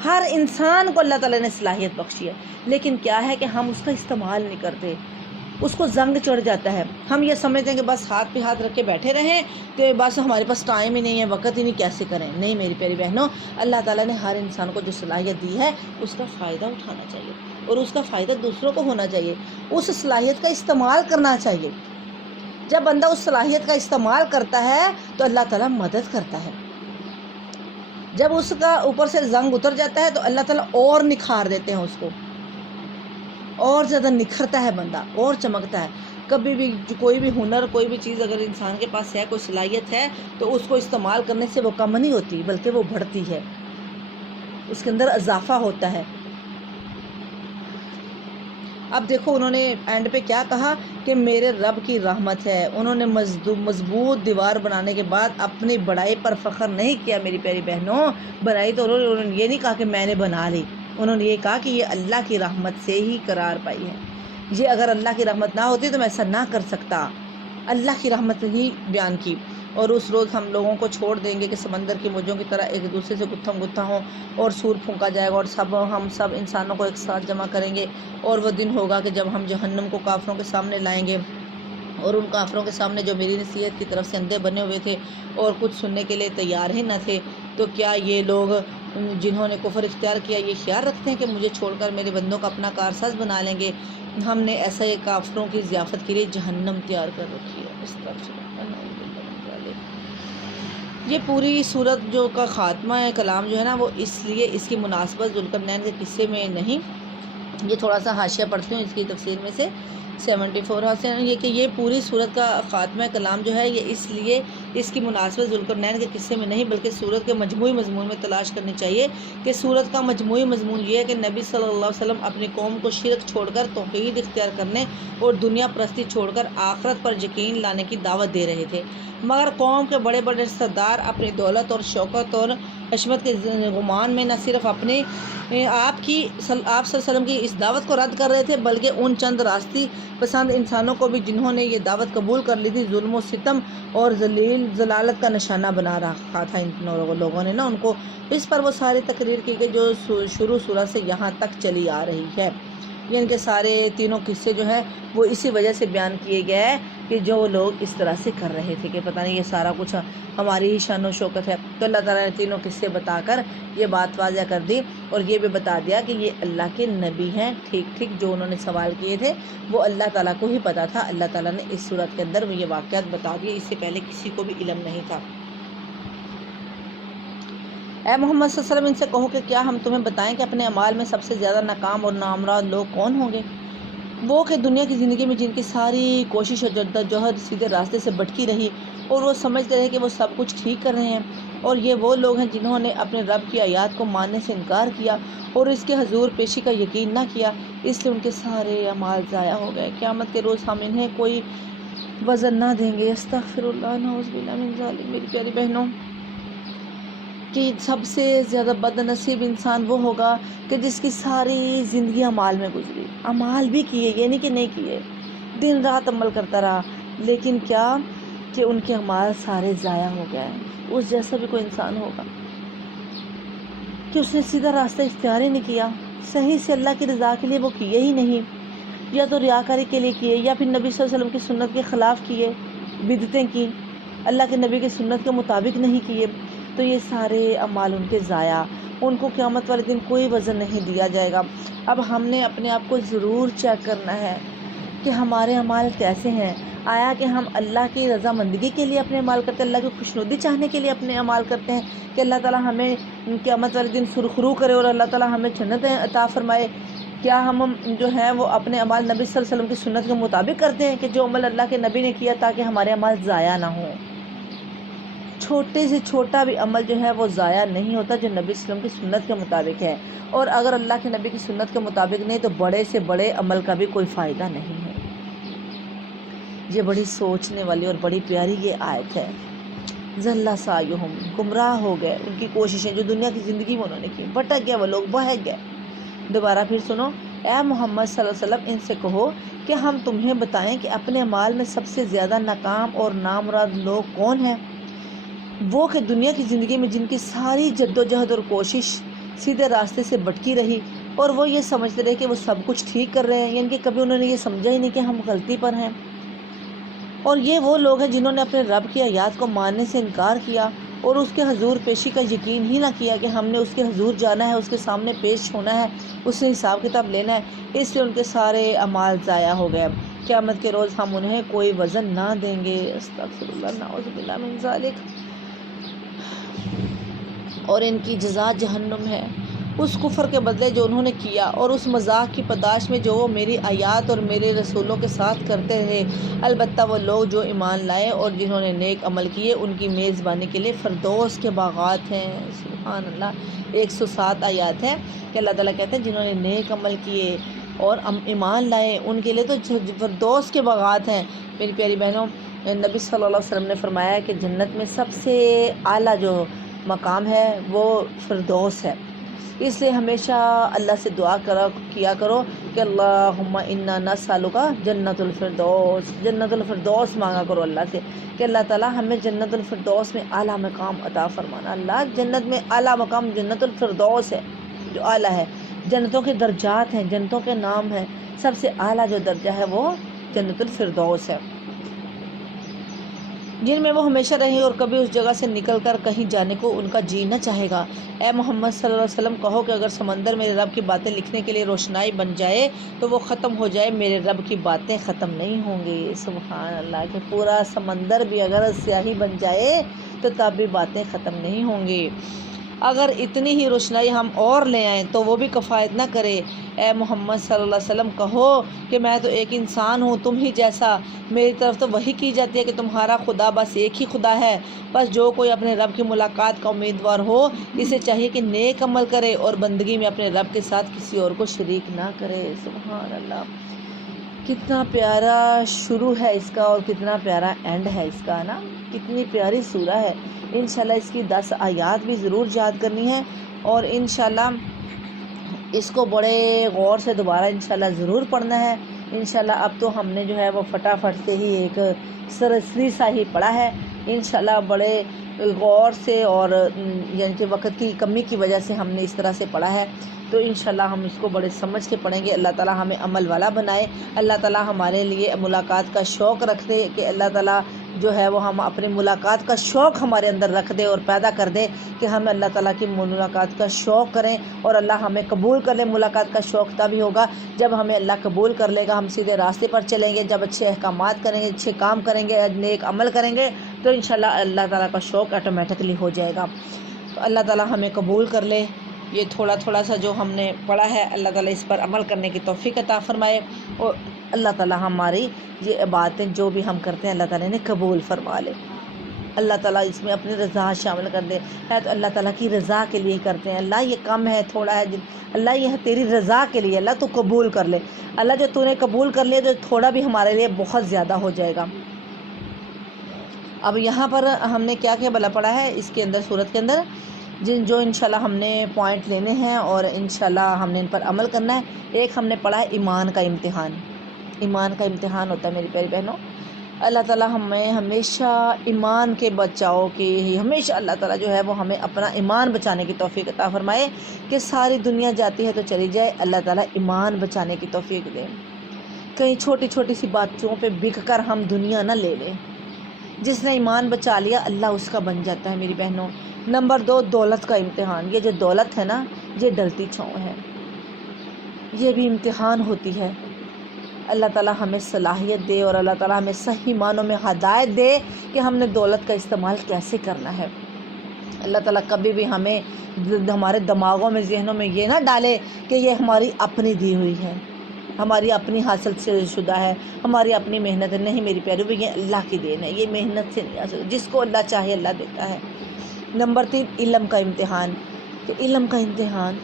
ہر انسان کو اللہ تعالیٰ نے صلاحیت بخشی ہے، لیکن کیا ہے کہ ہم اس کا استعمال نہیں کرتے، اس کو زنگ چڑھ جاتا ہے۔ ہم یہ سمجھتے ہیں کہ بس ہاتھ پہ ہاتھ رکھ کے بیٹھے رہیں کہ بس ہمارے پاس ٹائم ہی نہیں ہے، وقت ہی نہیں، کیسے کریں۔ نہیں میری پیاری بہنوں، اللہ تعالیٰ نے ہر انسان کو جو صلاحیت دی ہے اس کا فائدہ اٹھانا چاہیے، اور اس کا فائدہ دوسروں کو ہونا چاہیے، اس صلاحیت کا استعمال کرنا چاہیے۔ جب بندہ اس صلاحیت کا استعمال کرتا ہے تو اللہ تعالیٰ مدد کرتا ہے۔ جب اس کا اوپر سے زنگ اتر جاتا ہے تو اللہ تعالیٰ اور نکھار دیتے ہیں اس کو، اور زیادہ نکھرتا ہے بندہ، اور چمکتا ہے۔ کبھی بھی کوئی بھی ہنر، کوئی بھی چیز اگر انسان کے پاس ہے، کوئی صلاحیت ہے، تو اس کو استعمال کرنے سے وہ کم نہیں ہوتی، بلکہ وہ بڑھتی ہے، اس کے اندر اضافہ ہوتا ہے۔ اب دیکھو انہوں نے اینڈ پہ کیا کہا کہ میرے رب کی رحمت ہے۔ انہوں نے مضبوط دیوار بنانے کے بعد اپنی بڑائی پر فخر نہیں کیا میری پیاری بہنوں۔ بڑائی تو انہوں نے یہ نہیں کہا کہ میں نے بنا لی، انہوں نے یہ کہا کہ یہ اللہ کی رحمت سے ہی قرار پائی ہے، یہ اگر اللہ کی رحمت نہ ہوتی تو میں ایسا نہ کر سکتا۔ اللہ کی رحمت ہی بیان کی۔ اور اس روز ہم لوگوں کو چھوڑ دیں گے کہ سمندر کی موجوں کی طرح ایک دوسرے سے گتھم گتھا ہوں، اور سور پھونکا جائے گا، اور ہم سب انسانوں کو ایک ساتھ جمع کریں گے، اور وہ دن ہوگا کہ جب ہم جہنم کو کافروں کے سامنے لائیں گے، اور ان کافروں کے سامنے جو میری نصیحت کی طرف سے اندھے بنے ہوئے تھے اور کچھ سننے کے لیے تیار ہی نہ تھے، تو کیا یہ لوگ جنہوں نے کفر اختیار کیا یہ خیال رکھتے ہیں کہ مجھے چھوڑ کر میرے بندوں کو اپنا کارساز بنا لیں گے؟ ہم نے ایسا یہ کافروں کی ضیافت کے لیے جہنم تیار کر رکھی ہے۔ اس طرف سے یہ پوری صورت جو کا خاتمہ ہے کلام جو ہے نا، وہ اس لیے اس کی مناسبت ذوالقرنین کے قصے میں نہیں، یہ تھوڑا سا حاشیہ پڑھتی ہوں اس کی تفسیر میں سے 74 سے، یہ کہ یہ پوری صورت کا خاتمہ کلام جو ہے یہ اس لیے اس کی مناسبت ذوالقرنین کے قصے میں نہیں بلکہ صورت کے مجموعی مضمون میں تلاش کرنی چاہیے، کہ صورت کا مجموعی مضمون یہ ہے کہ نبی صلی اللہ علیہ وسلم اپنی قوم کو شرک چھوڑ کر توحید اختیار کرنے اور دنیا پرستی چھوڑ کر آخرت پر یقین لانے کی دعوت دے رہے تھے، مگر قوم کے بڑے بڑے سردار اپنی دولت اور شوکت اور عظمت کے گمان میں نہ صرف اپنے آپ صلی اللہ علیہ وسلم کی اس دعوت کو رد کر رہے تھے، بلکہ ان چند راستی پسند انسانوں کو بھی جنہوں نے یہ دعوت قبول کر لی تھی ظلم و ستم اور ضلالت کا نشانہ بنا رکھا تھا ان لوگوں نے نا ان کو۔ اس پر وہ ساری تقریر کی گئی جو شروع صورت سے یہاں تک چلی آ رہی ہے، یہ ان کے سارے تینوں قصے جو ہیں وہ اسی وجہ سے بیان کیے گئے ہیں کہ جو لوگ اس طرح سے کر رہے تھے کہ پتہ نہیں یہ سارا کچھ ہماری ہی شان و شوکت ہے، تو اللہ تعالیٰ نے تینوں قصے بتا کر یہ بات واضح کر دی، اور یہ بھی بتا دیا کہ یہ اللہ کے نبی ہیں۔ ٹھیک جو انہوں نے سوال کیے تھے وہ اللہ تعالیٰ کو ہی پتہ تھا، اللہ تعالیٰ نے اس صورت کے اندر یہ واقعات بتا دیے، اس سے پہلے کسی کو بھی علم نہیں تھا۔ اے محمد صلی اللہ علیہ وسلم ان سے کہو کہ کیا ہم تمہیں بتائیں کہ اپنے اعمال میں سب سے زیادہ ناکام اور نامراد لوگ کون ہوں گے؟ وہ کہ دنیا کی زندگی میں جن کی ساری کوشش اور جدوجہد سیدھے راستے سے بھٹکی رہی اور وہ سمجھتے رہے کہ وہ سب کچھ ٹھیک کر رہے ہیں، اور یہ وہ لوگ ہیں جنہوں نے اپنے رب کی آیات کو ماننے سے انکار کیا اور اس کے حضور پیشی کا یقین نہ کیا، اس لیے ان کے سارے اعمال ضائع ہو گئے۔ قیامت کے روز ہم انہیں کوئی وزن نہ دیں گے۔ استغفر اللہ، نعوذ باللہ من ذالک۔ میری پیاری بہنوں، کہ سب سے زیادہ بد نصیب انسان وہ ہوگا کہ جس کی ساری زندگی اعمال میں گزری، اعمال بھی کیے، یہ نہیں کہ نہیں کیے، دن رات عمل کرتا رہا، لیکن کیا کہ ان کے اعمال سارے ضائع ہو گئے۔ اس جیسا بھی کوئی انسان ہوگا کہ اس نے سیدھا راستہ اختیار ہی نہیں کیا، صحیح سے اللہ کی رضا کے لیے وہ کیے ہی نہیں، یا تو ریاکاری کے لیے کیے، یا پھر نبی صلی اللہ علیہ وسلم کی سنت کے خلاف کیے، بدعتیں کی، اللہ کے نبی کی سنت کے مطابق نہیں کیے، تو یہ سارے اعمال ان کے ضائع، ان کو قیامت والے دن کوئی وزن نہیں دیا جائے گا۔ اب ہم نے اپنے آپ کو ضرور چیک کرنا ہے کہ ہمارے اعمال کیسے ہیں، آیا کہ ہم اللہ کی رضامندگی کے لیے اپنے اعمال کرتے ہیں، اللہ کی خوشنودی چاہنے کے لیے اپنے اعمال کرتے ہیں کہ اللہ تعالیٰ ہمیں قیامت والے دن سرخرو کرے اور اللہ تعالیٰ ہمیں جنتیں عطا فرمائے؟ کیا ہم جو ہیں وہ اپنے اعمال نبی صلی اللہ علیہ وسلم کی سنت کے مطابق کرتے ہیں کہ جو عمل اللہ کے نبی نے کیا تاکہ ہمارے اعمال ضائع نہ ہوں؟ چھوٹے سے چھوٹا بھی عمل جو ہے وہ ضائع نہیں ہوتا جو نبی صلی اللہ علیہ وسلم کی سنت کے مطابق ہے، اور اگر اللہ کے نبی کی سنت کے مطابق نہیں تو بڑے سے بڑے عمل کا بھی کوئی فائدہ نہیں ہے۔ یہ بڑی سوچنے والی اور بڑی پیاری یہ آیت ہے۔ ذل سعیہم، گمراہ ہو گئے ان کی کوششیں جو دنیا کی زندگی میں انہوں نے کی، بھٹک گئے وہ لوگ، بہک گئے۔ دوبارہ پھر سنو، اے محمد صلی اللہ علیہ وسلم ان سے کہو کہ ہم تمہیں بتائیں کہ اپنے اعمال میں سب سے زیادہ ناکام اور نامراد لوگ کون ہیں؟ وہ کہ دنیا کی زندگی میں جن کی ساری جد و جہد اور کوشش سیدھے راستے سے بھٹکی رہی، اور وہ یہ سمجھتے رہے کہ وہ سب کچھ ٹھیک کر رہے ہیں، یعنی کہ کبھی انہوں نے یہ سمجھا ہی نہیں کہ ہم غلطی پر ہیں۔ اور یہ وہ لوگ ہیں جنہوں نے اپنے رب کی آیات کو ماننے سے انکار کیا اور اس کے حضور پیشی کا یقین ہی نہ کیا کہ ہم نے اس کے حضور جانا ہے، اس کے سامنے پیش ہونا ہے، اس سے حساب کتاب لینا ہے، اس لیے ان کے سارے اعمال ضائع ہو گئے۔ قیامت کے روز ہم انہیں کوئی وزن نہ دیں گے۔ استغفر اللہ، نعوذ باللہ من ذالک۔ اور ان کی جزا جہنم ہے، اس کفر کے بدلے جو انہوں نے کیا اور اس مذاق کی پاداش میں جو وہ میری آیات اور میرے رسولوں کے ساتھ کرتے رہے۔ البتہ وہ لوگ جو ایمان لائے اور جنہوں نے نیک عمل کیے ان کی میزبانی کے لیے فردوس کے باغات ہیں۔ سبحان اللہ، 107 آیات ہیں کہ اللہ تعالیٰ کہتے ہیں جنہوں نے نیک عمل کیے اور ایمان لائے ان کے لیے تو فردوس کے باغات ہیں۔ میری پیاری بہنوں، نبی صلی اللہ علیہ وسلم نے فرمایا کہ جنت میں سب سے اعلیٰ جو مقام ہے وہ فردوس ہے، اس لیے ہمیشہ اللہ سے دعا کیا کرو کہ اللہم انا نسألک جنت الفردوس، جنت الفردوس مانگا کرو اللہ سے کہ اللہ تعالیٰ ہمیں جنت الفردوس میں اعلیٰ مقام عطا فرمانا۔ اللہ جنت میں اعلیٰ مقام جنت الفردوس ہے جو اعلیٰ ہے، جنتوں کے درجات ہیں، جنتوں کے نام ہیں، سب سے اعلیٰ جو درجہ ہے وہ جنت الفردوس ہے، جن میں وہ ہمیشہ رہیں اور کبھی اس جگہ سے نکل کر کہیں جانے کو ان کا جی نہ چاہے گا۔ اے محمد صلی اللہ علیہ وسلم کہو کہ اگر سمندر میرے رب کی باتیں لکھنے کے لیے روشنائی بن جائے تو وہ ختم ہو جائے، میرے رب کی باتیں ختم نہیں ہوں گی۔ سبحان اللہ، کہ پورا سمندر بھی اگر سیاہی بن جائے تو تب بھی باتیں ختم نہیں ہوں گی۔ اگر اتنی ہی روشنائی ہم اور لے آئیں تو وہ بھی کفایت نہ کرے۔ اے محمد صلی اللہ علیہ وسلم کہو کہ میں تو ایک انسان ہوں تم ہی جیسا، میری طرف تو وحی کی جاتی ہے کہ تمہارا خدا بس ایک ہی خدا ہے، بس جو کوئی اپنے رب کی ملاقات کا امیدوار ہو اسے چاہیے کہ نیک عمل کرے اور بندگی میں اپنے رب کے ساتھ کسی اور کو شریک نہ کرے۔ سبحان اللہ، کتنا پیارا شروع ہے اس کا اور کتنا پیارا اینڈ ہے اس کا نا، کتنی پیاری سورہ ہے۔ انشاءاللہ اس کی 10 آیات بھی ضرور یاد کرنی ہے اور انشاءاللہ اس کو بڑے غور سے دوبارہ انشاءاللہ ضرور پڑھنا ہے۔ انشاءاللہ اب تو ہم نے جو ہے وہ فٹافٹ سے ہی ایک سرسری سا ہی پڑھا ہے، انشاءاللہ بڑے غور سے اور یعنی کہ وقت کی کمی کی وجہ سے ہم نے اس طرح سے پڑھا ہے، تو انشاءاللہ ہم اس کو بڑے سمجھ کے پڑھیں گے۔ اللہ تعالیٰ ہمیں عمل والا بنائے، اللہ تعالیٰ ہمارے لیے ملاقات کا شوق رکھ دے کہ اللہ تعالیٰ جو ہے وہ ہم اپنے ملاقات کا شوق ہمارے اندر رکھ دے اور پیدا کر دے کہ ہم اللہ تعالیٰ کی ملاقات کا شوق کریں، اور اللہ ہمیں قبول کر لے۔ ملاقات کا شوق تبھی ہوگا جب ہمیں اللہ قبول کر لے گا، ہم سیدھے راستے پر چلیں گے، جب اچھے احکامات کریں گے، اچھے کام کریں گے، نیک عمل کریں گے تو انشاءاللہ اللہ تعالیٰ کا شوق آٹومیٹکلی ہو جائے گا۔ تو اللہ تعالیٰ ہمیں قبول کر لے۔ یہ تھوڑا تھوڑا سا جو ہم نے پڑھا ہے اللہ تعالیٰ اس پر عمل کرنے کی توفیق عطا فرمائے، اور اللہ تعالیٰ ہماری یہ باتیں جو بھی ہم کرتے ہیں اللہ تعالیٰ نے قبول فرما لے۔ اللہ تعالیٰ اس میں اپنی رضا شامل کر دے، ہے تو اللہ تعالیٰ کی رضا کے لیے کرتے ہیں۔ اللہ یہ کم ہے، تھوڑا ہے، اللہ یہ ہے تیری رضا کے لیے، اللہ تو قبول کر لے۔ اللہ جو تو نے قبول کر لیا تو تھوڑا بھی ہمارے لیے بہت زیادہ ہو جائے گا۔ اب یہاں پر ہم نے کیا کیا بلا پڑھا ہے اس کے اندر، صورت کے اندر جو انشاءاللہ ہم نے پوائنٹ لینے ہیں اور انشاءاللہ ہم نے ان پر عمل کرنا ہے۔ ایک ہم نے پڑھا ہے ایمان کا امتحان، ایمان کا امتحان ہوتا ہے میری پیاری بہنوں۔ اللہ تعالیٰ ہمیں ہمیشہ ایمان کے بچاؤ کی، ہمیشہ اللہ تعالیٰ جو ہے وہ ہمیں اپنا ایمان بچانے کی توفیق عطا فرمائے کہ ساری دنیا جاتی ہے تو چلی جائے، اللہ تعالیٰ ایمان بچانے کی توفیق دے۔ کہیں چھوٹی چھوٹی سی باتوں پہ بک کر ہم دنیا نہ لے لیں۔ جس نے ایمان بچا لیا اللہ اس کا بن جاتا ہے میری بہنوں۔ نمبر 2، دولت کا امتحان۔ یہ جو دولت ہے نا یہ ڈلتی چھاؤں ہے، یہ بھی امتحان ہوتی ہے۔ اللہ تعالیٰ ہمیں صلاحیت دے اور اللہ تعالیٰ ہمیں صحیح معنوں میں ہدایت دے کہ ہم نے دولت کا استعمال کیسے کرنا ہے۔ اللہ تعالیٰ کبھی بھی ہمیں ہمارے دماغوں میں ذہنوں میں یہ نہ ڈالے کہ یہ ہماری اپنی دی ہوئی ہے، ہماری اپنی حاصل سے شدہ ہے، ہماری اپنی محنت ہے۔ نہیں میری پیارو، یہ اللہ کی دین ہے، یہ محنت سے نہیں حاصل، جس کو اللہ چاہے اللہ دیتا ہے۔ نمبر 3، علم کا امتحان۔ کہ علم کا امتحان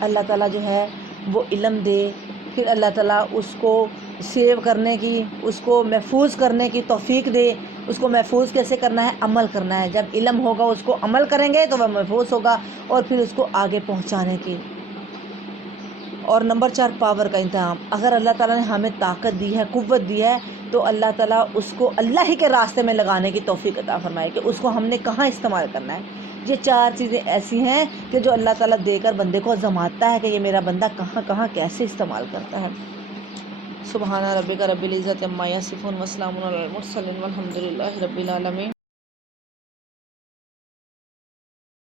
اللہ تعالیٰ جو ہے وہ علم دے، پھر اللہ تعالیٰ اس کو سیو کرنے کی، اس کو محفوظ کرنے کی توفیق دے۔ اس کو محفوظ کیسے کرنا ہے؟ عمل کرنا ہے۔ جب علم ہوگا اس کو عمل کریں گے تو وہ محفوظ ہوگا، اور پھر اس کو آگے پہنچانے کی۔ اور نمبر 4، پاور کا انتظام۔ اگر اللہ تعالیٰ نے ہمیں طاقت دی ہے، قوت دی ہے، تو اللہ تعالیٰ اس کو اللہ ہی کے راستے میں لگانے کی توفیق عطا فرمائے کہ اس کو ہم نے کہاں استعمال کرنا ہے۔ یہ 4 چیزیں ایسی ہیں کہ جو اللہ تعالیٰ دے کر بندے کو آزماتا ہے کہ یہ میرا بندہ کہاں کہاں کیسے استعمال کرتا ہے۔ سبحان ربک رب العزت عما یصفون وسلام علی المرسلین والحمد للہ رب العالمین۔